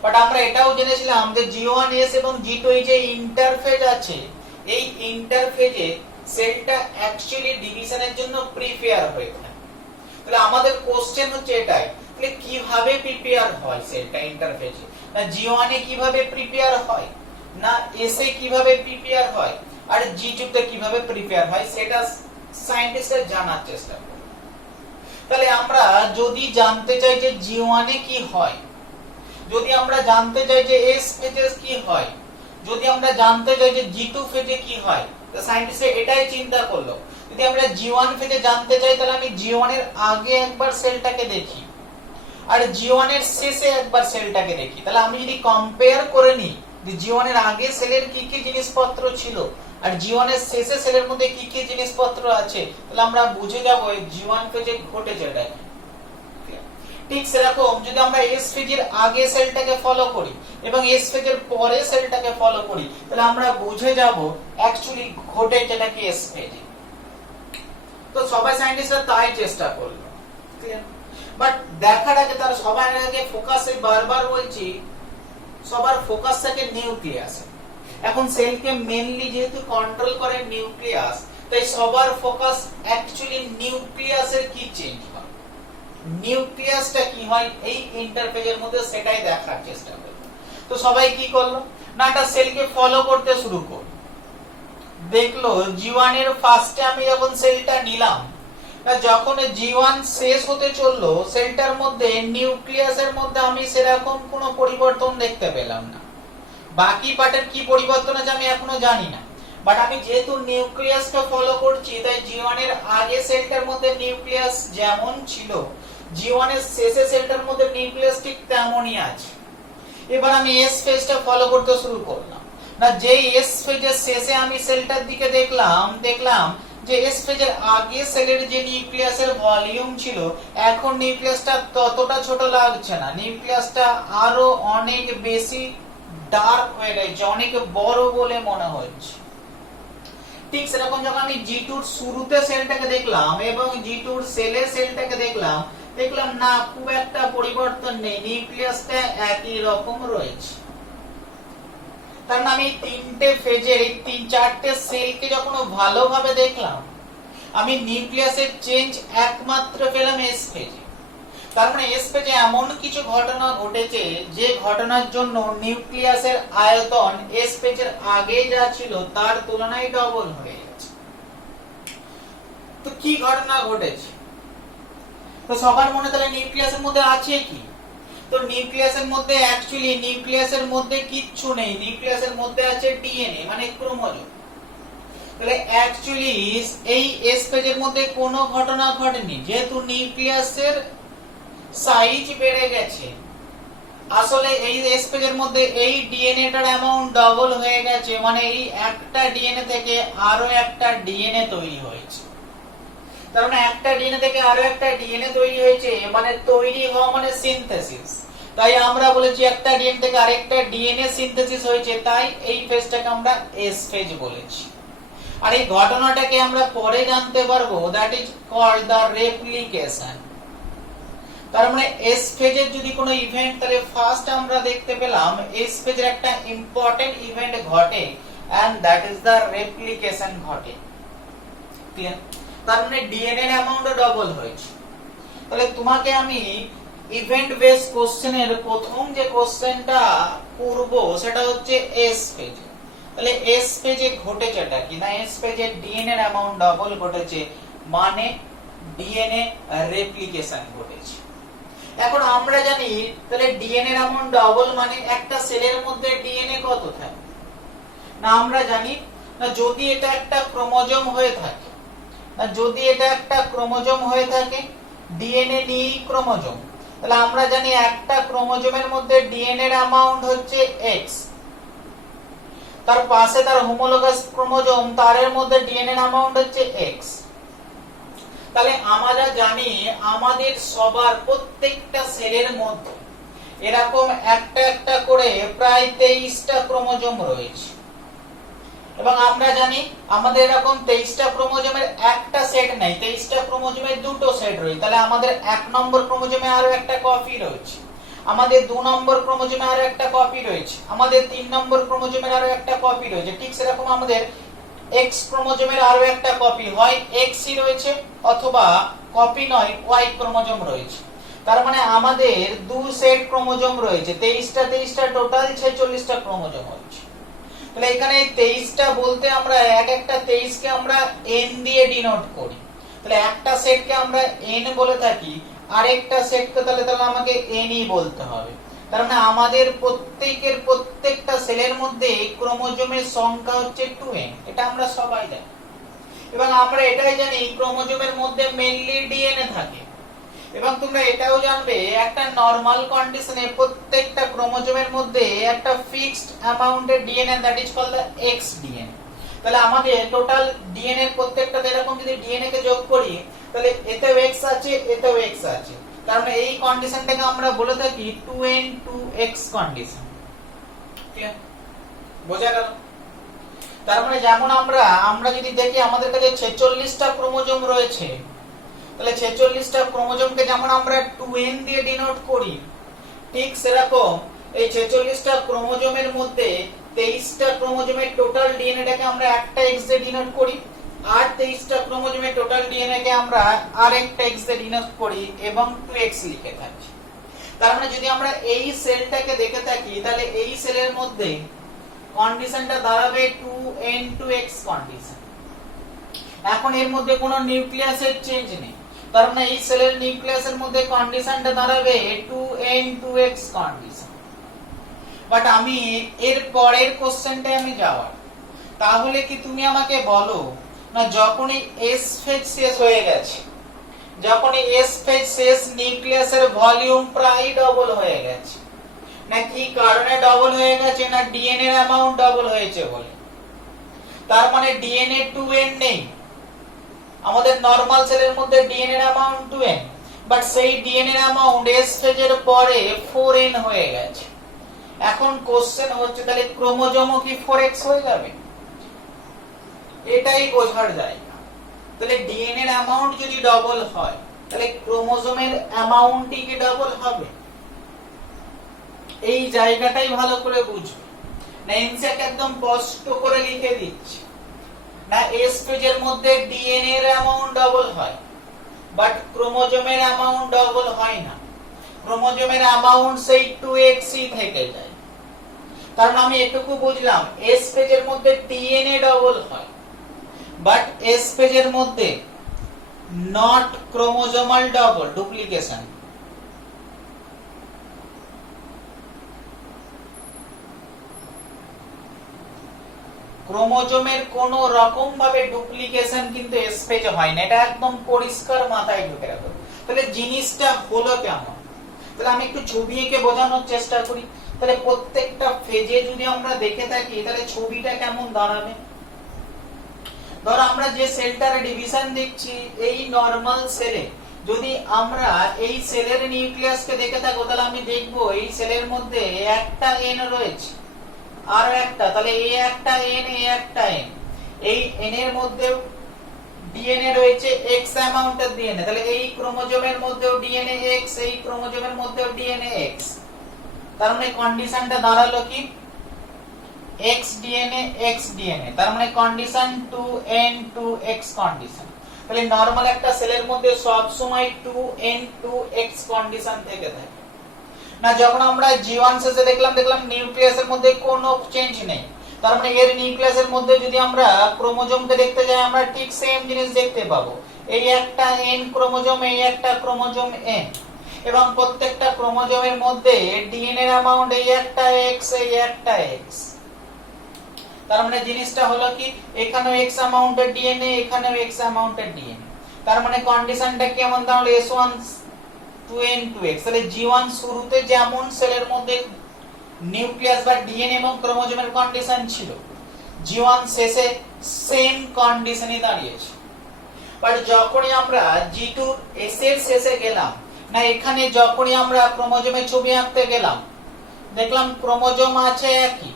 বাট আমরা এটাও জেনেছিলাম যে G1S এবং G2 যে ইন্টারফেজ আছে, এই ইন্টারফেজে সেলটা অ্যাকচুয়ালি ডিভিশনের জন্য প্রিপেয়ার হয়ে থাকে। তাহলে আমাদের কোশ্চেন হচ্ছে এটাই, তাহলে কিভাবে প্রিপেয়ার হয় সেলটা ইন্টারফেজে, না G1 এ কিভাবে প্রিপেয়ার হয়, না S এ কিভাবে প্রিপেয়ার হয়, আর G2 তে কিভাবে প্রিপেয়ার হয়, সেটা সায়েন্টিস্টরা জানার চেষ্টা করে। তাহলে আমরা যদি জানতে চাই যে G1 এ কি হয়, যদি আমরা জানতে চাই যে S ফেজে কি হয়, যদি আমরা জানতে চাই যে G2 ফেজে কি হয়, তো সায়েন্টিস্টরা এটাই চিন্তা করলো, যদি আমরা G1 ফেজে জানতে চাই তাহলে আমি G1 এর আগে একবার সেলটাকে দেখি আর G1 এর শেষে একবার সেলটাকে দেখি। তাহলে আমি যদি কম্পেয়ার করে নিই যে G1 এর আগে সেলের কি কি জিনিসপত্র ছিল আর G1 এর শেষে সেলের মধ্যে কি কি জিনিসপত্র আছে, তাহলে আমরা বুঝে যাব G1 ফেজে ঘটেছে এটা। ঠিক সেরকম যদি আমরা S ফেজের আগে সেলটাকে ফলো করি এবং S ফেজের পরে সেলটাকে ফলো করি, তাহলে আমরা বুঝে যাব অ্যাকচুয়ালি ঘটেছে নাকি S ফেজে। তো সবাই সায়েন্টিস্টরা তাই চেষ্টা করলো, বাট দেখার আগে তার সবার আগে ফোকাসে বারবার বলছি সবার ফোকাস থাকে নিউক্লিয়াসে। এখন সেলকে মেইনলি যেহেতু কন্ট্রোল করে নিউক্লিয়াস, তাই সবার ফোকাস অ্যাকচুয়ালি নিউক্লিয়াসের কি চেঞ্জ হয়, নিউক্লিয়াসটা কি হয় এই ইন্টারফেজের মধ্যে, সেটাই দেখার চেষ্টা করলো। তো সবাই কি করলো না একটা সেলকে ফলো করতে শুরু করলো, দেখলো G1 এর ফার্স্টে আমি যখন সেলটা নিলাম, যখন G1 শেষ হতে চললো সেলটার মধ্যে নিউক্লিয়াসের মধ্যে আমি সেরকম কোনো পরিবর্তন দেখতে পেলাম না। বাকি পার্টের কি পরিবর্তন আছে আমি এখনো জানি না, বাট আমি যেহেতু নিউক্লিয়াসকে ফলো করছি তাই G1 এর আগে সেলটার মধ্যে নিউক্লিয়াস যেমন ছিল G1 এর শেষে সেলটার মধ্যে নিউক্লিয়াস ঠিক তেমনই আছে। এবার আমি S ফেজটা ফলো করতে শুরু করলাম, না যেই S ফেজের শেষে আমি সেলটার দিকে দেখলাম যে S ফেজের আগে সেলের যে নিউক্লিয়াসের ভলিউম ছিল এখন নিউক্লিয়াসটা ততটা ছোট লাগছে না, নিউক্লিয়াসটা আরো অনেক বেশি ডার্ক হয়ে গেছে, অনেক বড় বলে মনে হচ্ছে। ঠিক সেরকম যখন আমি G2 এর শুরুতে সেলটাকে দেখলাম এবং G2 এর সেলে সেলটাকে দেখলাম না খুব একটা পরিবর্তন নেই, নিউক্লিয়াসটা একই রকম রয়েছে। তার মানে আমি তিনটে ফেজের তিন চারটে সেলকে যখন ভালোভাবে দেখলাম আমি নিউক্লিয়াসের চেঞ্জ একমাত্র পেলাম S ফেজে। তার মানে S ফেজে এমন কিছু ঘটনা ঘটেছে যে ঘটনার জন্য নিউক্লিয়াসের আয়তন S ফেজের আগে যা ছিল তার তুলনায় ডবল হয়ে গেছে। তো কি ঘটনা ঘটেছে, তো সবার মনে তাহলে নিউক্লিয়াসের মধ্যে আছে কি, তো নিউক্লিয়াসের মধ্যে অ্যাকচুয়ালি নিউক্লিয়াসের মধ্যে কিচ্ছু নেই, নিউক্লিয়াসের মধ্যে আছে ডিএনএ মানে ক্রোমোজোম। তাহলে অ্যাকচুয়ালি এই S ফেজের মধ্যে কোনো ঘটনা ঘটেনি, যেহেতু নিউক্লিয়াসের সাইজ বেড়ে গেছে, আসলে এই S ফেজের মধ্যে এই ডিএনএটার অ্যামাউন্ট ডবল হয়ে গেছে, মানে এই একটা ডিএনএ থেকে আরো একটা ডিএনএ তৈরি হয়েছে। তার মানে একটা ডিএনএ থেকে আরো একটা ডিএনএ তৈরি হয়েছে, মানে তৈরি হওয়া মানে সিনথেসিস। তাই আমরা বলেছি একটা ডিএনএ থেকে আরেকটা ডিএনএ সিনথেসিস হয়েছে, তাই এই ফেজটাকে আমরা S ফেজ বলেছি। আর এই ঘটনাটাকে আমরা পরে জানতে পারবো, that is called the replication. তার মানে S ফেজের যদি কোনো ইভেন্ট, তাহলে ফার্স্ট আমরা দেখতে পেলাম S ফেজের একটা ইম্পর্টেন্ট ইভেন্ট ঘটে and that is the replication ঘটে। ক্লিয়ার? তার মানে ডিএনএ এর অ্যামাউন্ট ডবল হয়েছে। তাহলে তোমাকে আমি ইভেন্ট বেস কোশ্চেনের প্রথম যে কোশ্চেনটা করব সেটা হচ্ছে S ফেজ। তাহলে S ফেজে ঘটেছেটা কি না, S ফেজে ডিএনএ এর অ্যামাউন্ট ডবল ঘটেছে, মানে ডিএনএ রেপ্লিকেশন ঘটেছে। এখন আমরা জানি তাহলে ডিএনএ এর অ্যামাউন্ট ডবল মানে একটা সেলের মধ্যে ডিএনএ কত থাকে না আমরা জানি না, যদি এটা একটা ক্রোমোজোম হয়ে থাকে না, যদি এটা একটা ক্রোমোজোম হয়ে থাকে ডিএনএ নিয়ে ক্রোমোজোম, তাহলে আমরা জানি একটা ক্রোমোজোমের মধ্যে ডিএনএ এর অ্যামাউন্ট হচ্ছে x, তার পাশে তার হোমোলোগাস ক্রোমোজোম তারের মধ্যে ডিএনএ এর অ্যামাউন্ট হচ্ছে x। তাহলে আমরা জানি আমাদের সবার প্রত্যেকটা সেলের মধ্যে এরকম একটা একটা করে প্রায় 23টা ক্রোমোজোম রয়েছে, এবং আমরা জানি আমাদের এরকম 23টা ক্রোমোজোমের একটা সেট নাই, 23টা ক্রোমোজোমের দুটো সেট রয়েছে। তাহলে আমাদের 1 নম্বর ক্রোমোজোমে আরো একটা কপি রয়েছে, আমাদের 2 নম্বর ক্রোমোজোমে আরো একটা কপি রয়েছে, আমাদের 3 নম্বর ক্রোমোজোমের আরো একটা কপি রয়েছে। ঠিক সেরকম আমাদের X ক্রোমোজোমের আরো একটা কপি হয় X ই রয়েছে, অথবা কপি নয় Y ক্রোমোজোম রয়েছে। তার মানে আমাদের দু সেট ক্রোমোজোম রয়েছে, 23টা টোটাল 46টা ক্রোমোজোম হচ্ছে। তাহলে এখানে 23টা বলতে আমরা এক একটা 23 কে আমরা n দিয়ে ডিনোট করি, তাহলে একটা সেটকে আমরা n বলে থাকি, আরেকটা সেটকে তাহলে আমাকে n ই বলতে হবে। তার মানে আমাদের প্রত্যেকটা সেলের মধ্যে ক্রোমোজোমের সংখ্যা হচ্ছে 2n, এটা আমরা সবাই জানি। এবং আমরা এটাই জানি ক্রোমোজোমের মধ্যে মেইনলি ডিএনএ থাকে, এবং তোমরা এটাও জানবে একটা নরমাল কন্ডিশনে প্রত্যেকটা ক্রোমোজোমের মধ্যে একটা ফিক্সড অ্যামাউন্টের DNA, that is called the x DNA. তাহলে আমাদের টোটাল ডিএনএ প্রত্যেকটাতে এরকম যদি ডিএনএ কে যোগ করি তাহলে এতেও এক্স আছে এতেও এক্স আছে, তার মানে এই কন্ডিশনটাকে আমরা বলে থাকি 2n 2x কন্ডিশন। ক্লিয়ার? বোঝা গেল? তার মানে যেমন আমরা যদি দেখি আমাদের কাছে 46টা ক্রোমোজোম রয়েছে, তাহলে 46টা ক্রোমোজোমকে যেমন আমরা 2n দিয়ে ডিনোট করি, ঠিক সেরকম এই 46টা ক্রোমোজোমের মধ্যে 23টা ক্রোমোজোমের টোটাল ডিএনএটাকে আমরা একটা x দিয়ে ডিনোট করি, আর 23টা ক্রোমোজোমের টোটাল ডিএনএ কে আমরা আরেকটা x দিয়ে ডিনোট করি এবং 2x লিখে থাকি। তার মানে যদি আমরা এই সেলটাকে দেখে থাকি তাহলে এই সেলের মধ্যে কন্ডিশনটা দাঁড়াবে 2n 2x কন্ডিশন। এখন এর মধ্যে কোনো নিউক্লিয়াসের চেঞ্জ নেই, তার মানে এই সেলের নিউক্লিয়াসের মধ্যে কন্ডিশনটা দাঁড়াবে 2n 2x কন্ডিশন। বাট আমি এর পরের কোশ্চেনটাই আমি যাওয়ার, তাহলে কি তুমি আমাকে বলো না যখনই s ফেজ শেষ হয়ে গেছে, যখনই s ফেজ শেষ নিউক্লিয়াসের ভলিউম প্রায় ডবল হয়ে গেছে, না কি কারণে ডবল হয়ে গেছে? না ডিএনএ এর অ্যামাউন্ট ডবল হয়েছে বলে। তার মানে ডিএনএ 2n নেই, আমাদের নরমাল সেলের মধ্যে ডিএনএ এর অ্যামাউন্ট 2n, বাট সেই ডিএনএ এর অ্যামাউন্ট s ফেজের পরে 4n হয়ে গেছে। এখন কোশ্চেন হচ্ছে তাহলে ক্রোমোজোমও কি 4x হয়ে যাবে? এটাই বোঝার জায়গা। তাহলে ডিএনএ এর অ্যামাউন্ট যদি ডবল হয় তাহলে ক্রোমোজোমের অ্যামাউন্টই কি ডবল হবে? এই জায়গাটাই ভালো করে বুঝবে না, এনসিআরটি একদম স্পষ্ট করে লিখে দিচ্ছে না এস পেজের মধ্যে ডিএনএ এর অ্যামাউন্ট ডবল হয়, বাট ক্রোমোজোমের অ্যামাউন্ট ডবল হয় না, ক্রোমোজোমের অ্যামাউন্ট সেই 2x ই থেকে যায়। কারণ আমি এটুকু বুঝলাম এস পেজের মধ্যে ডিএনএ ডবল হয়, বাট এস পেজের মধ্যে নট ক্রোমোজোমাল ডবল, ডুপ্লিকেশন। ক্রোমোজোমের কোন রকম ভাবে ডুপ্লিকেশন কিন্তু এস পেজে হয় না, এটা একদম পরিষ্কার মাথায় ঢুকে রাখো। তাহলে জিনিসটা হলো কেমন? তাহলে আমি একটু ছবি এঁকে বোঝানোর চেষ্টা করি। তাহলে প্রত্যেকটা ফেজে যদি আমরা দেখে থাকি তাহলে ছবিটা কেমন দাঁড়াবে? ধর আমরা যে সেলটার ডিভিশন দেখছি এই নরমাল সেলে, যদি আমরা এই সেলের নিউক্লিয়াসকে দেখে থাকো তাহলে আমি দেখব এই সেলের মধ্যে একটা n রয়েছে আর একটা, তাহলে এই একটা n এই একটা n, এই n এর মধ্যে ডিএনএ রয়েছে x অ্যামাউন্টের ডিএনএ, তাহলে এই ক্রোমোজোমের মধ্যেও ডিএনএ x, এই ক্রোমোজোমের মধ্যেও ডিএনএ x। তার মানে কন্ডিশনটা দাঁড়ালো কি x ডিএনএ x ডিএনএ, তার মানে কন্ডিশন 2n 2x কন্ডিশন। তাহলে নরমাল একটা সেলের মধ্যে সব সময় 2n 2x কন্ডিশন থেকে থাকে না। যখন আমরা G1 শেষে দেখলাম নিউক্লিয়াসের মধ্যে কোনো চেঞ্জ নেই, তার মানে এর নিউক্লিয়াসের মধ্যে যদি আমরা ক্রোমোজোমকে দেখতে যাই আমরা ঠিক সেম জিনিস দেখতে পাবো। এই একটা এন ক্রোমোজোম, এই একটা ক্রোমোজোম এন, এবং প্রত্যেকটা ক্রোমোজোমের মধ্যে ডিএনএ এর অ্যামাউন্ট এই একটা এক্স, এই একটা এক্স। তার মানে জিনিসটা হলো কি এখানেও এক্স অ্যামাউন্টের ডিএনএ, এখানেও এক্স অ্যামাউন্টের ডিএনএ। তার মানে কন্ডিশনটা কেমন তাহলে S1 2n 2x, তাহলে G1 শুরুতে যেমন সেলের মধ্যে নিউক্লিয়াস বা ডিএনএ এবং ক্রোমোজোমের কন্ডিশন ছিল, G1 শেষে সেম কন্ডিশনই দাঁড়িয়েছে। বাট যখনই আমরা G2 S এর শেষে গেলাম, না এখানে যখনই আমরা ক্রোমোজোমের ছবি আঁকতে গেলাম, দেখলাম ক্রোমোজোম আছে একই,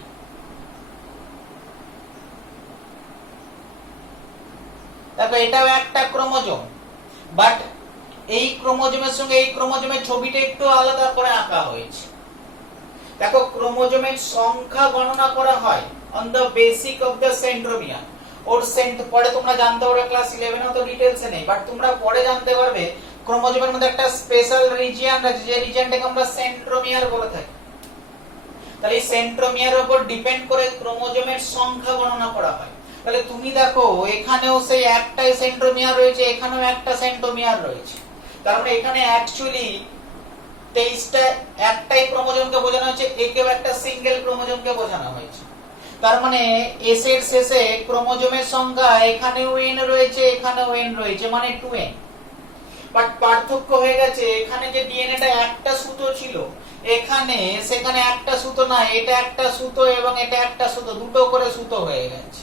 দেখো এটাও একটা ক্রোমোজোম, বাট এই ক্রোমোজোমের সঙ্গে এই ক্রোমোজোমের ছবিটা একটু আলাদা করে আঁকা হয়েছে। দেখো ক্রোমোজোমের সংখ্যা গণনা করা হয় on the basic of the centromere. ওর পরে তোমরা জানতে পারবে, ক্লাস 11 এ তো ডিটেইলসে নেই, বাট তোমরা পরে জানতে পারবে ক্রোমোজোমের মধ্যে একটা স্পেশাল রিজিয়ন আছে, যে রিজিয়নটাকে আমরা সেন্ট্রোমিয়ার বলে থাকি। তাহলে এই সেন্ট্রোমিয়ারের উপর ডিপেন্ড করে ক্রোমোজোমের সংখ্যা গণনা করা হয়। তাহলে তুমি দেখো এখানেও সেই একটাই সেন্ট্রোমিয়ার রয়েছে, এখানেও একটা সেন্ট্রোমিয়ার রয়েছে। তার মানে এখানে অ্যাকচুয়ালি 23টা একটাই ক্রোমোজোমকে বোঝানো হয়েছে, একেও একটা সিঙ্গেল ক্রোমোজোমকে বোঝানো হয়েছে। তার মানে এস এর শেষে ক্রোমোজোমের সংখ্যা এখানেও n রয়েছে, এখানেও n রয়েছে, মানে 2n। বাট পার্থক্য হয়ে গেছে, এখানে যে ডিএনএটা একটা সুতো ছিল, এখানে সেখানে একটা সুতো না, এটা একটা সুতো এবং এটা একটা সুতো, দুটো করে সুতো হয়ে গেছে।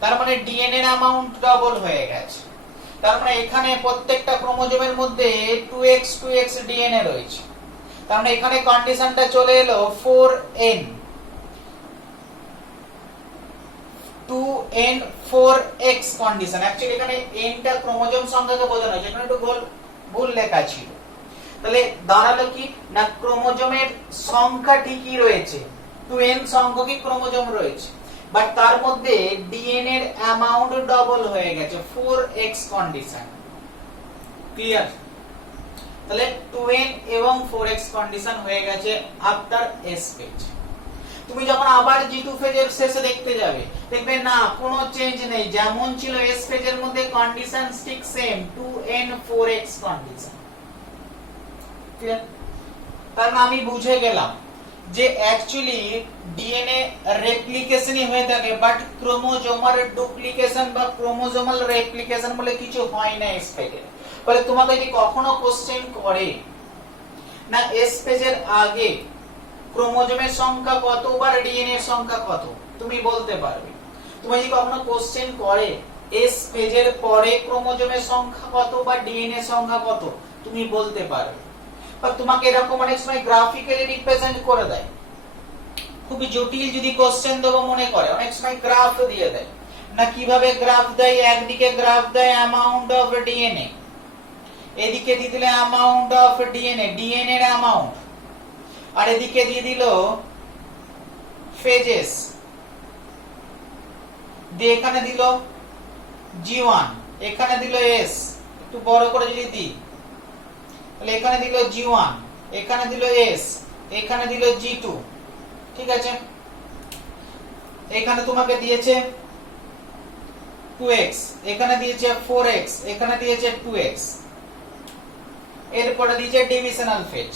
তার মানে ডিএনএ এর অ্যামাউন্ট ডাবল হয়ে গেছে। তার মানে এখানে প্রত্যেকটা ক্রোমোজোমের মধ্যে 2x 2x ডিএনএ রয়েছে। তার মানে এখানে কন্ডিশনটা চলে এলো 4n 2n 4x condition. Actually এখানে n টা ক্রোমোজোম সংখ্যাকে বোঝানো হয়েছে, এখানে একটু ভুল লেখা ছিল। তাহলে দাঁড়ালো কি না ক্রোমোজোমের সংখ্যা ঠিকই রয়েছে, 2n সংখ্যকই ক্রোমোজোম রয়েছে, বাট তার মধ্যে ডিএনএ এর অ্যামাউন্ট ডাবল হয়ে গেছে, 4x কন্ডিশন। ক্লিয়ার? তাহলে 2n এবং 4x কন্ডিশন হয়ে গেছে আফটার S ফেজ। তুমি যখন আবার G2 ফেজের শেষে দেখতে যাবে, দেখবে না কোনো চেঞ্জ নেই, যেমন ছিল S ফেজের মধ্যে কন্ডিশন ঠিক same, 2n 4x condition. Clear? তার মানে আমি বুঝে গেলাম যে অ্যাকচুয়ালি ডিএনএ রেপ্লিকেশনই হয়ে থাকে, বাট ক্রোমোজোমাল ডুপ্লিকেশন বা ক্রোমোজোমাল রেপ্লিকেশন বলে কিছু হয় না এস ফেজে। বলে তোমাকে যদি কখনো কোশ্চেন করে না এস ফেজের আগে ক্রোমোজোমের সংখ্যা কত বা ডিএনএ এর সংখ্যা কত, তুমি বলতে পারবে। তুমি যদি কখনো কোশ্চেন করে এস ফেজের পরে ক্রোমোজোমের সংখ্যা কত বা ডিএনএ সংখ্যা কত, তুমি বলতে পারবে। বা তোমাকে এরকম অনেক সময় গ্রাফিক্যালি রিপ্রেজেন্ট করে দেয়, খুবই জটিল যদি কোশ্চেন দেবো মনে করে, অনেক সময় গ্রাফ দিয়ে দেয়। না কিভাবে গ্রাফ দেয়, একদিকে গ্রাফ দেয় অ্যামাউন্ট অফ ডিএনএ, এদিকে দিয়ে দিলে অ্যামাউন্ট অফ ডিএনএ, ডিএনএ এর অ্যামাউন্ট, আর এদিকে দিয়ে দিল ফেজেস, দিয়ে এখানে দিল G1, এখানে দিল S, একটু বড় করে যদি দিই তাহলে এখানে দিল G1, এখানে দিল S, এখানে দিল G2। ঠিক আছে, এখানে তোমাকে দিয়েছে 2x, এখানে দিয়েছে 4x, এখানে দিয়েছে 2x, এরপরে দিয়েছে ডিভিশনাল ফেজ।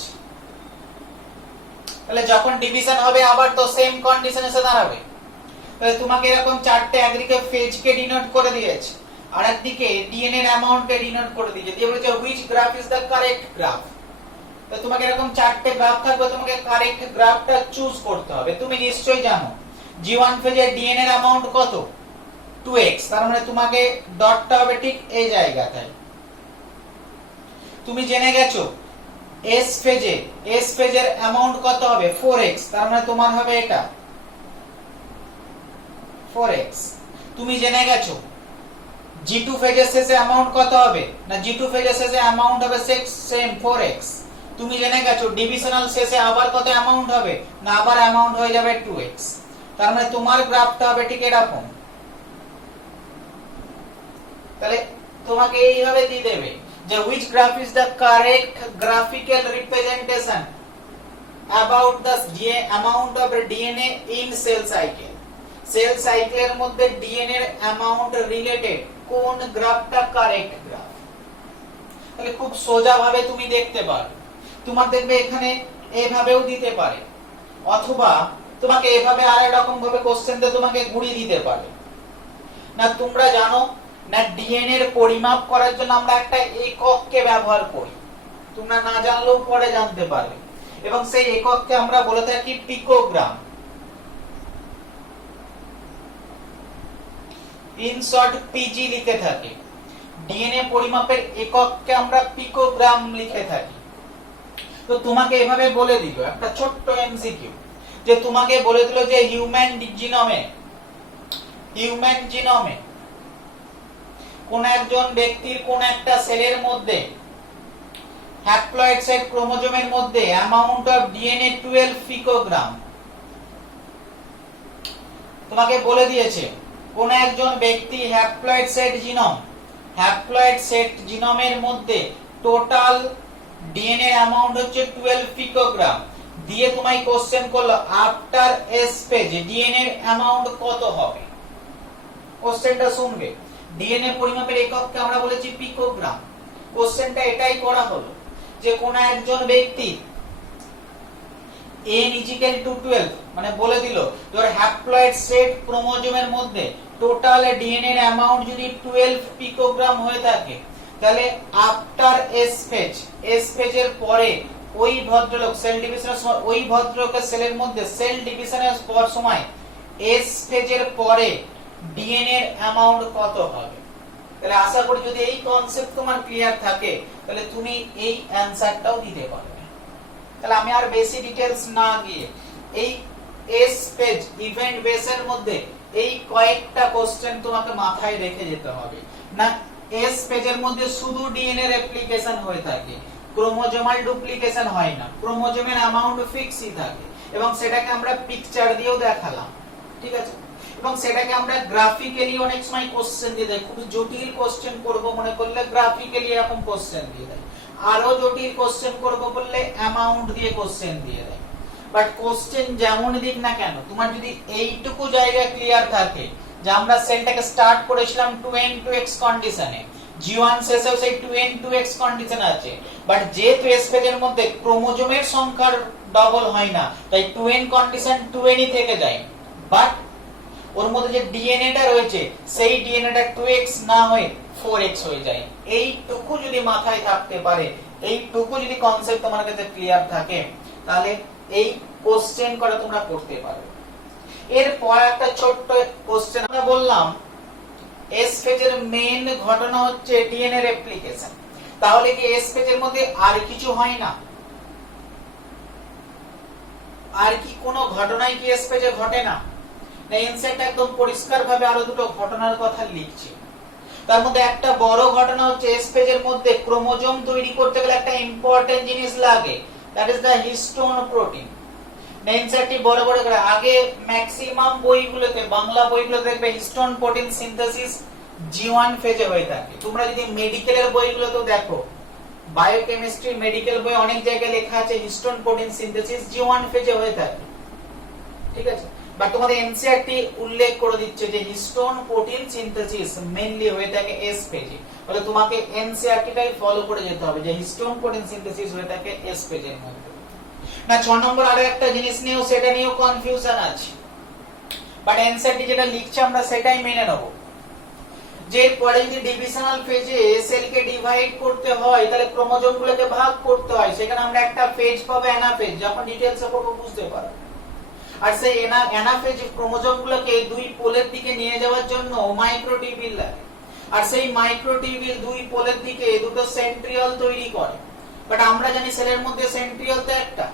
তাহলে যখন ডিভিশন হবে আবার তো সেম কন্ডিশন এসে দাঁড়াবে। তাহলে তোমাকে এরকম চারটে একদিকে ফেজকে ডিনোট করে দিয়েছে, আর একদিকে ডিএনএ এর অ্যামাউন্টকে ডিনোট করে দিয়েছে, দিয়ে বলেছে which graph is the correct graph. তো তোমাকে এরকম চারটে গ্রাফ থাকবে, তোমাকে কারেক্ট গ্রাফটা চুজ করতে হবে। তুমি নিশ্চয়ই জানো G1 ফেজের ডিএনএ এর অ্যামাউন্ট কত, 2x, তার মানে তোমাকে ডটটা হবে ঠিক এই জায়গাটায়। তুমি জেনে গেছো S ফেজের অ্যামাউন্ট কত হবে, 4x, তার মানে তোমার হবে এটা 4x। তুমি জেনে গেছো G2 ফেজের শেষে অ্যামাউন্ট কত হবে, না G2 ফেজের শেষে অ্যামাউন্ট হবে সেম 4x। তুমি জেনে গেছো ডিভিশনাল শেষে আবার কত অ্যামাউন্ট হবে, না আবার অ্যামাউন্ট হয়ে যাবে 2x। তার মানে তোমার গ্রাফটা হবে ঠিক এরকম। তাহলে তোমাকে এইভাবে দিয়ে দেবে যে which graph is the correct graphical representation about the amount of DNA in cell cycle। Cell সাইকেলের মধ্যে ডিএনএ এর অ্যামাউন্ট রিলেটেড, কোন গ্রাফটা কারেক্ট গ্রাফ। তাহলে খুব সোজা ভাবে তুমি দেখতে পারো। তোমার দেখবে এখানে এভাবেও দিতে পারে, অথবা তোমাকে এভাবে আরেক রকম ভাবে কোশ্চেন দিয়ে তোমাকে ঘুরিয়ে দিতে পারে। না তোমরা জানো না ডিএনএ এর পরিমাপ করার জন্য আমরা একটা একককে ব্যবহার করি, তোমরা না জানলেও পরে জানতে পারবে, এবং সেই একককে আমরা বলে থাকি পিকোগ্রাম। ইন শর্ট পিজি লিখে থাকি। ডিএনএ পরিমাপের একককে আমরা পিকোগ্রাম লিখে থাকি। তো তোমাকে এভাবে বলে দিল একটা ছোট্ট এমসিকিউ, যে তোমাকে বলে দিল যে হিউম্যান জিনোমে কোন একজন ব্যক্তির কোন একটা সেলের মধ্যে হ্যাপ্লয়েড সেট ক্রোমোজোমের মধ্যে অ্যামাউন্ট অফ ডিএনএ 12 পিকোগ্রাম। তোমাকে বলে দিয়েছে কোন একজন ব্যক্তি হ্যাপ্লয়েড সেট জিনোমের মধ্যে টোটাল ডিএনএ এর অ্যামাউন্ট হচ্ছে 12 পিকোগ্রাম, দিয়ে তোমায় কোশ্চেন করলো আফটার এস পেজ ডিএনএ এর অ্যামাউন্ট কত হবে। কোশ্চেনটা শুনবে, ডিএনএ পরিমাপের একককে আমরা বলেছি পিকোগ্রাম। কোশ্চেনটা এটাই করা হলো যে কোন একজন ব্যক্তি n = 12, মানে বলে দিল তোর হ্যাপ্লয়েড সেট ক্রোমোজোমের মধ্যে টোটাল ডিএনএ এর অ্যামাউন্ট যদি 12 পিকোগ্রাম হয়ে থাকে, তাহলে আফটার এস পেজের পরে ওই ভদ্রলোক সেল ডিভিশনের সময় ওই ভদ্রলোকের সেলের মধ্যে সেল ডিভিশনের পর সময় এস পেজের পরে ডিএনএ এর অ্যামাউন্ট কত হবে। তাহলে আশা করি যদি এই কনসেপ্ট তোমার ক্লিয়ার থাকে তাহলে তুমি এই অ্যানসারটাও দিতে পারবে। তাহলে আমি আর বেশি ডিটেইলস না গিয়ে এই এস পেজ ইভেন্ট বেসের মধ্যে এই কয়েকটা কোশ্চেন তোমাকে মাথায় রেখে যেতে হবে। না এস পেজের মধ্যে শুধু ডিএনএ রেপ্লিকেশন হয়ে থাকে, ক্রোমোজোমাল ডুপ্লিকেশন হয় না, ক্রোমোজোমের অ্যামাউন্ট ফিক্সই থাকে, এবং সেটাকে আমরা পিকচার দিয়েও দেখালাম, ঠিক আছে। এবং সেটাকে আমরা গ্রাফিক্যালি অনেক সময় কোশ্চেন দিয়ে দেয়, খুব জটিল কোশ্চেন করব মনে করলে গ্রাফিক্যালি এরকম কোশ্চেন দিয়ে দেয়, আরো জটিল কোশ্চেন করব বললে অ্যামাউন্ট দিয়ে কোশ্চেন দিয়ে দেয়। বাট কোশ্চেন যেমন দিক না কেন, তোমার যদি এইটুকু জায়গা ক্লিয়ার থাকে যে আমরা সেলটাকে স্টার্ট করেছিলাম 2n2x কন্ডিশনে, g1 শেষেও সেই 2n2x কন্ডিশন আছে, বাট যেহেতু এস পেজের মধ্যে ক্রোমোজোমের সংখ্যার ডবল হয় না, তাই 2n কন্ডিশন 2nই থেকে যায়, বাট ওর মধ্যে যে ডিএনএটা রয়েছে সেই ডিএনএটা 2x না হয়ে 4x হয়ে যায়। এইটুকু যদি মাথায় থাকতে পারে, এইটুকু যদি কনসেপ্ট তোমার কাছে ক্লিয়ার থাকে, তাহলে এই কোশ্চেন করে তোমরা করতে পারো। এরপর একটা ছোট্ট কোশ্চেন আমরা বললাম এস পেজের মেইন ঘটনা হচ্ছে ডিএনএ রেপ্লিকেশন, তাহলে কি এস পেজের মধ্যে আর কিছু হয় না? আর কি কোনো ঘটনাই কি এস পেজে ঘটে না? এনসারটা একদম পরিষ্কারভাবে আরো দুটো ঘটনার কথা লিখছি। তার মধ্যে একটা বড় ঘটনা হচ্ছে এস পেজের মধ্যে ক্রোমোজোম তৈরি করতে গেলে একটা ইম্পর্টেন্ট জিনিস লাগে, that is the histone protein. এনসারটি বড় বড় করে আগে ম্যাক্সিমাম বইগুলোতে, বাংলা বইগুলোতে দেখবে হিস্টোন প্রোটিন সিনথেসিস G1 ফেজে হয়ে থাকে। তোমরা যদি মেডিকেলের বইগুলোতেও দেখো, বায়োকেমিস্ট্রি মেডিকেল বই অনেক জায়গায় লেখা আছে হিস্টোন প্রোটিন সিনথেসিস G1 ফেজে হয়ে থাকে, ঠিক আছে। বাট তোমাদের এনসিআরটি উল্লেখ করে দিচ্ছে যে হিস্টোন প্রোটিন সিনথেসিস মেইনলি হয়ে থাকে এস পেজে, তাহলে তোমাকে এনসিআরটিটাই ফলো করে যেতে হবে যে হিস্টোন প্রোটিন সিনথেসিস হয়ে থাকে এস পেজের মধ্যে। না 6 নম্বর আরো একটা জিনিস নিয়েও সেটা নিয়েও কনফিউশন আছে, বাট এনসিআরটি যেটা লিখছে আমরা সেটাই মেনে নেব, যে পরে যদি ডিভিশনাল ফেজে সেলকে ডিভাইড করতে হয় তাহলে ক্রোমোজোমগুলোকে ভাগ করতে হয়, সেখানে আমরা একটা ফেজ পাবো অ্যানাফেজ, যখন ডিটেইলসে পড়বো বুঝতে পারবে। আর সেই অ্যানাফেজ ক্রোমোজোমগুলোকে দুই পোলের দিকে নিয়ে যাওয়ার জন্য মাইক্রোটিবিউল লাগে, আর সেই মাইক্রোটিবিউল দুই পোলের দিকে দুটো সেন্ট্রিওল তৈরি করে। বাট আমরা জানি সেলের মধ্যে সেন্ট্রিওল তো একটা,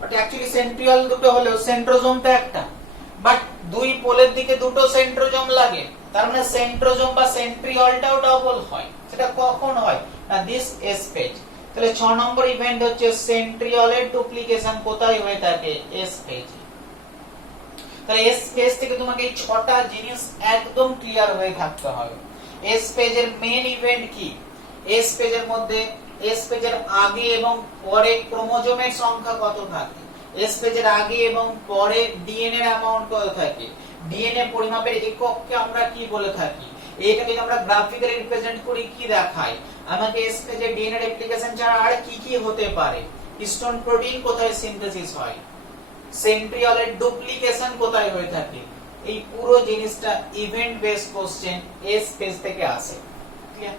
বাট অ্যাকচুয়ালি সেন্ট্রিওল দুটো হলেও সেন্ট্রোজোম তো একটা, বাট দুই পোলের দিকে দুটো সেন্ট্রোজোম লাগে, তার মানে সেন্ট্রোজোম বা সেন্ট্রিওলটাও ডবল হয়। সেটা কখন হয় না দিস এস পেজ। তাহলে 6 নম্বর ইভেন্ট হচ্ছে সেন্ট্রিওলের ডুপ্লিকেশন কোথায় হয়ে থাকে এস পেজে। তাহলে এস পেজ থেকে তোমাকে এই 6টা জিনিস একদম ক্লিয়ার হয়ে থাকতে হবে। এস পেজের মেইন ইভেন্ট কি, এস পেজের মধ্যে এস পেজের আগে এবং পরে ক্রোমোজোমের সংখ্যা কত থাকে, এস পেজের আগে এবং পরে ডিএনএ এর অ্যামাউন্ট কত থাকে, ডিএনএ পরিমাপের একককে আমরা কি বলে থাকি, এটাকে আমরা গ্রাফিক্যালি রিপ্রেজেন্ট করি কি দেখায়, আমাকে এস পেজে ডিএনএ রেপ্লিকেশন ছাড়া আর কি কি হতে পারে, হিস্টোন প্রোটিন কোথায় সিনথেসিস হয়, সেন্ট্রিওলের ডুপ্লিকেশন কোথায় হয়ে থাকে, এই পুরো জিনিসটা event base question S page থেকে আসে। ক্লিয়ার?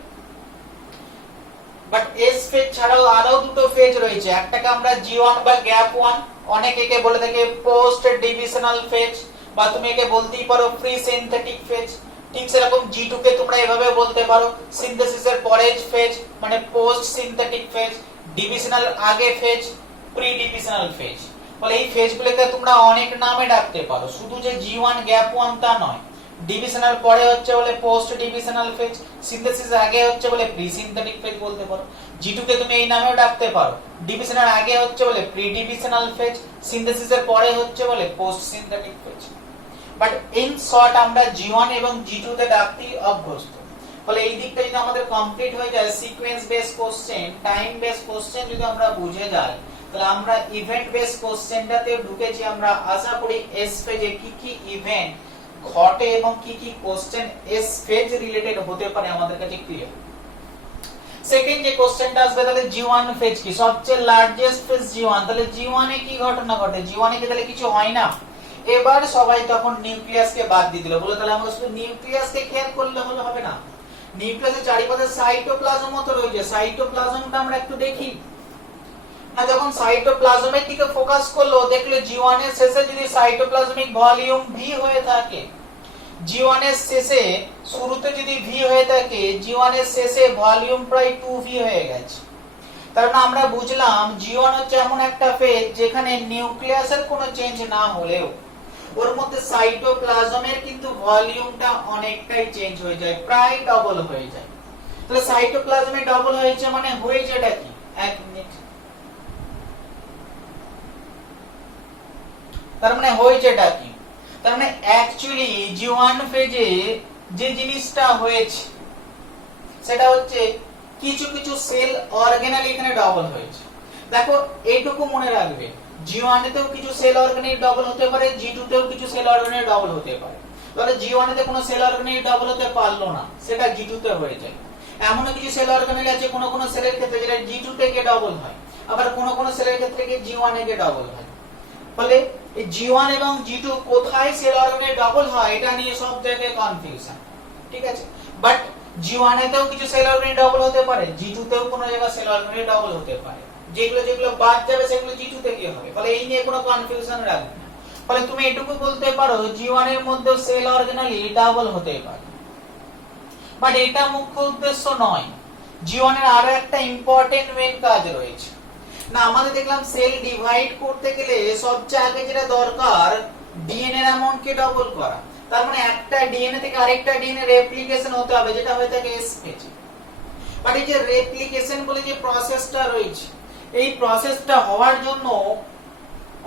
বাট এস পেজ ছাড়াও আরো দুটো ফেজ রয়েছে, একটাকে আমরা জি1 বা গ্যাপ 1, অনেকে একে বলে থাকে পোস্ট ডিভিশনাল ফেজ, বা তুমি একে বলতেই পারো প্রি সিনথেটিক ফেজ। ঠিক সেরকম জি2 কে তোমরা এভাবে বলতে পারো সিনথেসিসের পরের ফেজ মানে পোস্ট সিনথেটিক ফেজ, ডিভিশনাল আগে ফেজ, প্রি ডিভিশনাল ফেজ। বলে এই ফেজগুলোকে তোমরা অনেক নামে ডাকতে পারো, শুধু যে জি1 গ্যাপ 1 তা নয়। ডিভিশনাল পরে হচ্ছে বলে পোস্ট ডিভিশনাল ফেজ, সিনথেসিস আগে হচ্ছে বলে প্রি সিনথেটিক ফেজ বলতে পারো। জি2 কে তুমি এই নামেও ডাকতে পারো, ডিভিশনাল আগে হচ্ছে বলে প্রি ডিভিশনাল ফেজ, সিনথেসিসের পরে হচ্ছে বলে post synthetic phase. But in short আমরা জি1 এবং জি2 তে ডাকতেই অভ্যস্ত। ফলে এই দিকটা যদি আমাদের কমপ্লিট হয়ে যায়, sequence base question, time base question যদি আমরা বুঝে যাই, তাহলে আমরা ইভেন্ট বেস কোশ্চেনটাতে ঢুকেছি। আমরা আশা করি এস পেজে কি কি ইভেন্ট ঘটে এবং কি কি কোশ্চেন এস পেজ রিলেটেড হতে পারে আমাদের কাছে ক্লিয়ার। সেকেন্ড যে কোশ্চেনটা আসবে, তাহলে জি1 ফেজ কি, সবচেয়ে লার্জেস্ট ফেজ জি1, তাহলে জি1 এ কি ঘটনা ঘটে, জি1 এ কি তাহলে কিছু হয় না। এবার সবাই তখন নিউক্লিয়াসকে বাদ দিয়ে দিল, বলে তাহলে আমরা শুধু নিউক্লিয়াসকে খেয়াল করলে হলো হবে না, নিউক্লিয়াসের চারিপাশে সাইটোপ্লাজম তো রয়েছে, সাইটোপ্লাজমটা আমরা একটু দেখি না। যখন সাইটোপ্লাজমের দিকে ফোকাস করলো, দেখলো জি1 এর শেষে যদি সাইটোপ্লাজমিক ভলিউম ভি হয়ে থাকে, জি1 এর শেষে শুরুতে যদি ভি হয়ে থাকে, জি1 এর শেষে ভলিউম প্রায় 2v হয়ে গেছে। তার মানে আমরা বুঝলাম জি1 হচ্ছে এমন একটা ফেজ যেখানে নিউক্লিয়াসের কোনো চেঞ্জ না হলেও ওর মধ্যে সাইটোপ্লাজমের কিন্তু ভলিউমটা অনেকটাই চেঞ্জ হয়ে যায়, প্রায় ডবল হয়ে যায়। তাহলে সাইটোপ্লাজমে ডবল হয়েছে মানে হয়েছেটা কি, এক মিনিট, তার মানে হয়েছেটা কি, তার মানে অ্যাকচুয়ালি জি1 ফেজে যে জিনিসটা হয়েছে সেটা হচ্ছে কিছু কিছু সেল অর্গানেল এখানে ডবল হয়েছে। দেখো এইটুকু মনে রাখবে, জি1 এতেও কিছু সেল অর্গানেল ডবল হতে পারে, জি2 তেও কিছু সেল অর্গানেল ডবল হতে পারে। তাহলে জি1 এতে কোনো সেল অর্গানেল ডবল হতে পারলো না, সেটা জি2 তে হয়ে যায়। এমন কিছু সেল অর্গানেল আছে কোন কোন সেলের ক্ষেত্রে যেটা জি2 থেকে ডবল হয়, আবার কোন কোন সেলের ক্ষেত্রে কি জি1 এ ডবল হয়। ফলে এই জি1 এবং জি2 কোথায় সেল অর্গানেল ডবল হয় এটা নিয়ে সব জায়গায় কনফিউশন। ঠিক আছে, বাট জি1 এতেও কিছু সেল অর্গানেল ডবল হতে পারে, জি2 তেও কোনো জায়গায় সেল অর্গানেল ডবল হতে পারে। যেগুলো যেগুলো বাদ যাবে সেগুলো জি2 তে কি হবে, ফলে এই নিয়ে কোনো কনফিউশন রাখবে না। ফলে তুমি এটুকু বলতে পারো জি1 এর মধ্যেও সেল অর্গানেল ডাবল হতে পারে। বাট এটা মুখ্য উদ্দেশ্য নয়, জি1 এর আরো একটা ইম্পর্টেন্ট মেইন কাজ রয়েছে। না আমাদের দেখলাম সেল ডিভাইড করতে গেলে সবচেয়ে আগে যেটা দরকার ডিএনএ এর অ্যামাউন্টকে ডবল করা। তার মানে একটা ডিএনএ থেকে আরেকটা ডিএনএ রেপ্লিকেশন হতে হবে, যেটা হয়ে থাকে এস পেজে। বাট এই যে রেপ্লিকেশন বলে যে প্রসেসটা রয়েছে, এই প্রসেসটা হওয়ার জন্য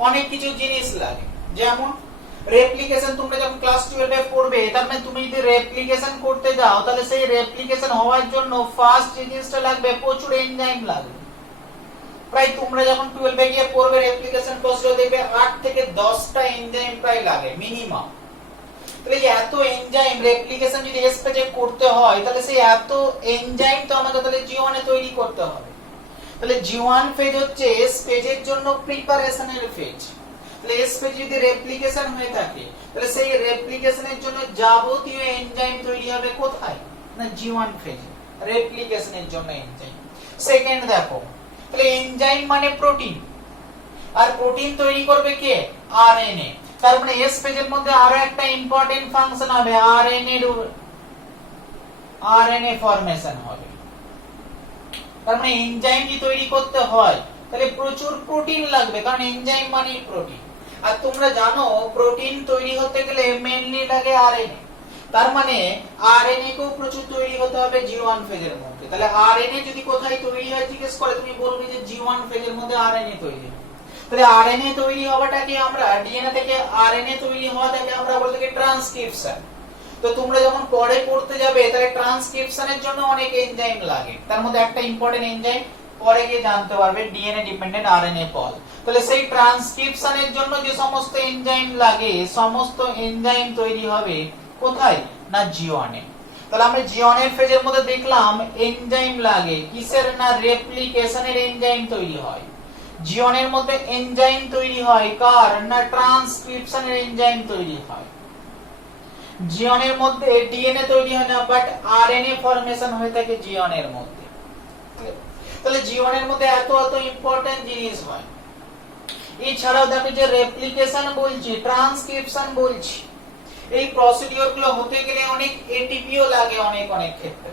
অনেক কিছু জিনিস লাগে। যেমন রেপ্লিকেশন তোমরা যখন ক্লাস 12 এ পড়বে, তার মানে তুমি যদি রেপ্লিকেশন করতে যাও, তাহলে সেই রেপ্লিকেশন হওয়ার জন্য ফার্স্ট জিনিসটা লাগবে প্রচুর এনজাইম লাগবে। প্রায় তোমরা যখন 12 এ গিয়ে পড়বে রেপ্লিকেশন প্রসেসে দেখবে 8 থেকে 10টা এনজাইম প্রায় লাগে মিনিমাম। তাহলে এত এনজাইম রেপ্লিকেশন যদি এস পেজে করতে হয়, তাহলে সেই এত এনজাইম তো আমাকে তাহলে জি1 এ তৈরি করতে হবে। তাহলে জি1 ফেজ হচ্ছে এস পেজের জন্য প্রিপারেশনের ফেজ। তাহলে এস পেজে যদি রেপ্লিকেশন হয়ে থাকে, তাহলে সেই রেপ্লিকেশনের জন্য যাবতীয় এনজাইম তৈরি হবে কোথায়, না জি1 ফেজে, রেপ্লিকেশনের জন্য এনজাইম। সেকেন্ড দেখো, তাহলে এনজাইম মানে প্রোটিন, আর প্রোটিন তৈরি করবে কে, আরএনএ। তার মানে এস পেজের মধ্যে আরো একটা ইম্পর্টেন্ট ফাংশন হবে, আরএনএ ফরমেশন হবে। তার মানে এনজাইম কি তৈরি করতে হয়, তাহলে প্রচুর প্রোটিন লাগবে, কারণ এনজাইম মানে প্রোটিন। আর তোমরা জানো প্রোটিন তৈরি হতে গেলে মেইনলি লাগে আরএনএ। তার মানে আরএনএ কেও প্রচুর তৈরি হতে হবে জি1 ফেজের মধ্যে। তাহলে আরএনএ যদি কোথায় তৈরি হয় জিজ্ঞেস করে, তুমি বলবে যে জি1 ফেজের মধ্যে আরএনএ তৈরি হয়। তাহলে আরএনএ তৈরি হওয়াটাকে আমরা ডিএনএ থেকে আরএনএ তৈরি হওয়াটাকে আমরা বলতে কি ট্রান্সক্রিপশন। তো তোমরা যখন পরে পড়তে যাবে, তাহলে ট্রান্সক্রিপশনের জন্য অনেক এনজাইম লাগে। তার মধ্যে একটা ইম্পর্টেন্ট এনজাইম পরে গিয়ে জানতে পারবে, ডিএনএ ডিপেন্ডেন্ট আরএনএ পল। তাহলে সেই ট্রান্সক্রিপশনের জন্য যে সমস্ত এনজাইম লাগে সমস্ত এনজাইম তৈরি হবে কোথায় না জি1 এ। তাহলে আমরা জি1 এর ফেজের মধ্যে দেখলাম এনজাইম লাগে কিসের না রেপ্লিকেশনের এনজাইম তৈরি হয়। জি1 এর মধ্যে এনজাইম তৈরি হয় কার না ট্রান্সক্রিপশনের এনজাইম তৈরি হয়। জি1 এর মধ্যে ডিএনএ তৈরি হয় না বাট আরএনএ ফরমেশন হয়ে থাকে জি1 এর মধ্যে। তাহলে জি1 এর মধ্যে এত এত ইম্পর্টেন্ট জিনিস হয়। এছাড়াও দেখো যে রেপ্লিকেশন বলছি ট্রান্সক্রিপশন বলছি এই প্রসিডিওর গুলো হতে গেলে অনেক এটিপিও লাগে অনেক অনেক ক্ষেত্রে।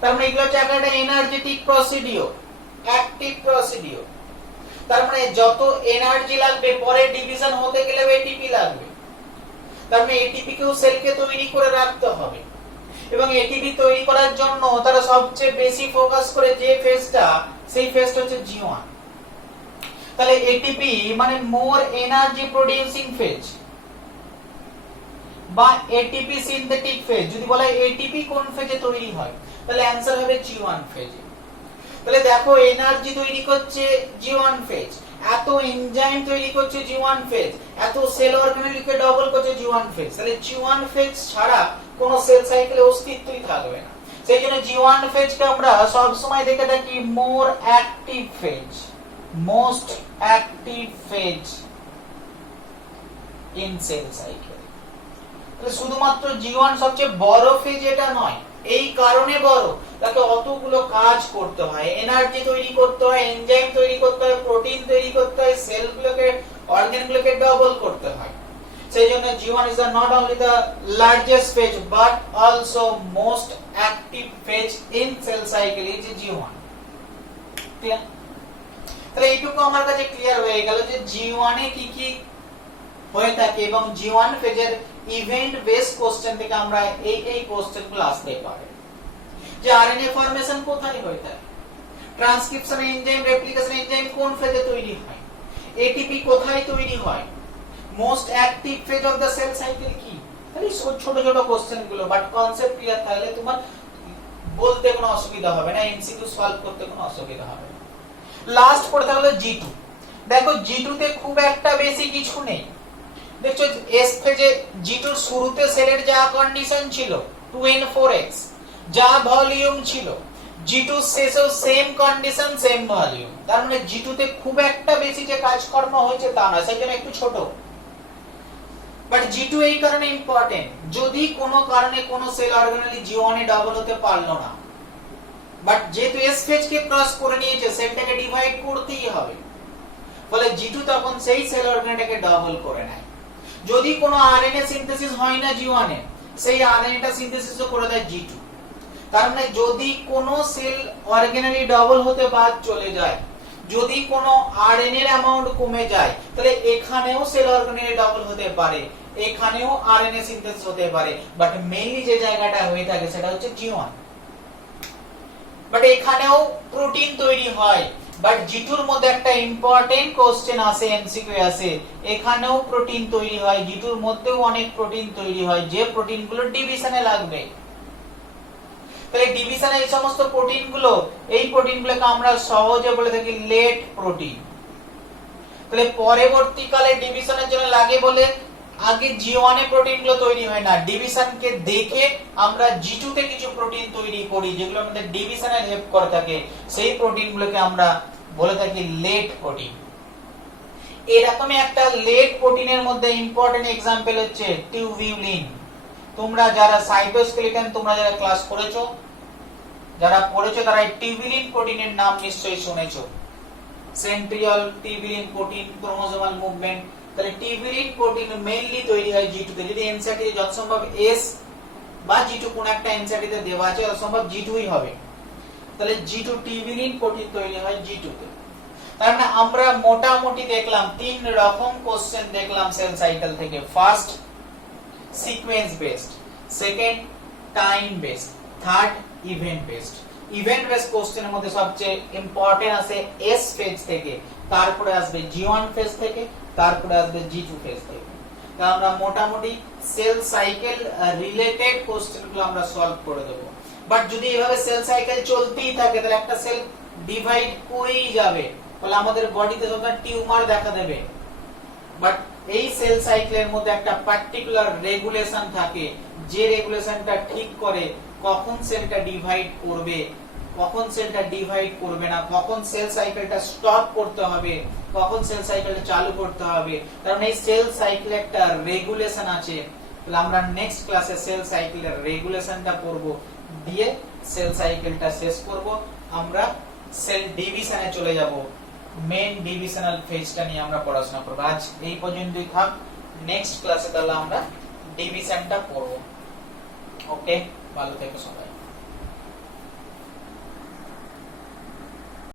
তার মানে এগুলো হচ্ছে একটা এনার্জেটিক প্রসিডিওর অ্যাক্টিভ প্রসিডিওর। তার মানে যত এনার্জি লাগবে পরে ডিভিশন হতে গেলে এটিপি লাগবে। তার মানে এটিপি কেও সেলকে তৈরি করে রাখতে হবে এবং এটিপি তৈরি করার জন্য তারা সবচেয়ে বেশি ফোকাস করে যে ফেজটা সেই ফেজটা হচ্ছে জি1। তাহলে এটিপি মানে মোর এনার্জি প্রোডিউসিং ফেজ বা এটিপি সিনথেটিক ফেজ। যদি বলা হয় এটিপি কোন ফেজে তৈরি হয় তাহলে অ্যানসার হবে জি1 ফেজে। তাহলে দেখো এনার্জি তৈরি করছে জি1 ফেজ, এত এনজাইম তৈরি করছে জি1 ফেজ, এত সেল অর্গানেলকে ডবল করছে জি1 ফেজ। তাহলে জি1 ফেজ ছাড়া কোন সেল সাইকেলে অস্তিত্বই থাকবে না। সেই জন্য জি1 ফেজকে আমরা সব সময় দেখে থাকি মোর active phase, most active phase in cell cycle. তাহলে শুধুমাত্র জি1 সবচেয়ে বড় ফেজ এটা নয়, এই কারণে বড় তাকে অতগুলো কাজ করতে হয়, এনার্জি তৈরি করতে হয়, এনজাইম তৈরি করতে হয়, প্রোটিন তৈরি করতে হয়, সেলগুলোকে অর্গানগুলোকে ডবল করতে হয়। সেই জন্য G one is not only the largest phase but also most active phase in cell cycle is G one. Clear? তাহলে এইটুকু আমার কাছে ক্লিয়ার হয়ে গেল যে জি1 এ কি কি হয়ে থাকে এবং জি1 ফেজের ইভেন্ট বেস কোশ্চেন থেকে আমরা এই কোশ্চেনগুলো আসতে পারে যে আরএনএ ফরমেশন কোথায় হয়ে থাকে, ট্রান্সক্রিপশন এনজাইম রেপ্লিকেশন এনজাইম কোন ফেজে তৈরি হয়, এটিপি কোথায় তৈরি হয়, most active phase of the cell cycle কি। তাহলে ছোট ছোট কোশ্চেন গুলো বাট কনসেপ্ট ক্লিয়ার থাকলে তোমার বলতে কোনো অসুবিধা হবে না, এমসিকিউ সলভ করতে কোনো অসুবিধা হবে না। লাস্ট পড়তে হলো জি2। দেখো জি2 তে খুব একটা বেশি কিছু নেই। দেখছো এস ফেজে জি2 শুরুতে সেলের যা কন্ডিশন ছিল 2n4x যা ভলিউম ছিল জি2 শেষেও সেম কন্ডিশন সেম ভলিউম। তার মানে জি2 তে খুব একটা বেশি যে কাজকর্ম হয়েছে তা না, সেই জন্য একটু ছোট। বাট জি2 এই কারণে ইম্পর্টেন্ট, যদি কোনো কারণে কোনো সেল অর্গানেলি জি1 এ ডাবল হতে পারলো না বাট যেহেতু এস ফেজ কে ক্রস করে নিয়েছে সেলটাকে ডিভাইড করতেই হবে, ফলে জি2 তখন সেই সেল অর্গানেলটাকে ডাবল করে নেয়। যদি কোনো আরএনএ সিনথেসিস হয় না জি1 এ সেই আরএনএটা সিনথেসিসও করে দেয় জি2। তার মানে যদি কোনো সেল অর্গানেলি ডাবল হতে বাদ চলে যায়, যদি কোনো আরএনএ এর অ্যামাউন্ট কমে যায় তাহলে এখানেও সেল অর্গানেলি ডাবল হতে পারে, এখানেও আরএনএ সিনথেসিস হতে পারে বাট মেইনলি যে জায়গাটা হয়ে থাকে সেটা হচ্ছে জি1। বাট এখানেও প্রোটিন তৈরি হয় বাট জি2 এর মধ্যে একটা ইম্পর্টেন্ট কোশ্চেন আসে, এমসিকিউ আসে, এখানেও প্রোটিন তৈরি হয়, জি2 এর মধ্যেও অনেক প্রোটিন তৈরি হয় যে প্রোটিনগুলো ডিভিশনে লাগবে। তাহলে ডিভিশনে এই সমস্ত প্রোটিনগুলো এই প্রোটিনগুলোকে আমরা সহজে বলে থাকি লেট প্রোটিন। তাহলে পরবর্তীকালে ডিভিশনের জন্য লাগে বলে আগে জি1 এ প্রোটিনগুলো তৈরি হয় না, ডিভিশনকে দেখে আমরা জি2 তে কিছু প্রোটিন তৈরি করি যেগুলো আমাদের ডিভিশনে হেল্প করে থাকে, সেই প্রোটিনগুলোকে আমরা বলে থাকি লেট প্রোটিন। এরকমই একটা লেট প্রোটিনের মধ্যে ইম্পর্টেন্ট एग्जांपल হচ্ছে টিউবিউলিন। তোমরা যারা সাইটোস্কেলিটন তোমরা যারা ক্লাস করেছো, যারা পড়েছো তারা এই টিউবিউলিন প্রোটিনের নাম নিশ্চয়ই শুনেছো। Centriole tubulin protein, chromosomal movement. তাহলে টিউবিউলিন প্রোটিন মেইনলি তৈরি হয় জি2 তে। যদি এনসিইআরটি যত সম্ভব এস বা জি2 কোন একটা এনসিইআরটি তে দেওয়া আছে তত সম্ভব জি2ই হবে। তাহলে জি2 টিউবিউলিন প্রোটিন তৈরি হয় জি2 তে। তার মানে আমরা মোটামুটি দেখলাম তিন রকম কোশ্চেন দেখলাম সেল সাইকেল থেকে। First sequence based, second time based, third event based. Event based কোশ্চেনের মধ্যে সবচেয়ে ইম্পর্টেন্ট আছে এস ফেজ থেকে, তারপরে আসবে জি1 ফেজ থেকে, তারপরে আসবে জি2 ফেজ থেকে। তাহলে আমরা মোটামুটি সেল সাইকেল রিলেটেড কোশ্চেনগুলো আমরা সলভ করে দেব। বাট যদি এভাবে সেল সাইকেল চলতেই থাকে তাহলে একটা সেল ডিভাইড করেই যাবে, তাহলে আমাদের বডিতে যখন টিউমার দেখা দেবে, বাট এই সেল সাইকেলের মধ্যে একটা পার্টিকুলার রেগুলেশন থাকে, যে রেগুলেশনটা ঠিক করে কখন সেলটা ডিভাইড করবে, কখন সেলটা ডিভাইড করবে না, কখন সেল সাইকেলটা স্টপ করতে হবে, কখন সেল সাইকেলটা চালু করতে হবে। কারণ এই সেল সাইকেলে একটা রেগুলেশন আছে। তাহলে আমরা নেক্সট ক্লাসে সেল সাইকেলের রেগুলেশনটা পড়ব, দিয়ে সেল সাইকেলটা শেষ করব। আমরা সেল ডিভিশনে চলে যাব, মেন ডিভিশনাল ফেজটা নিয়ে আমরা পড়াশোনা করব। আজ এই পর্যন্তই থাক, নেক্সট ক্লাসে তাহলে আমরা ডিভিশনটা পড়ব। ওকে, ভালো থেকো সবাই।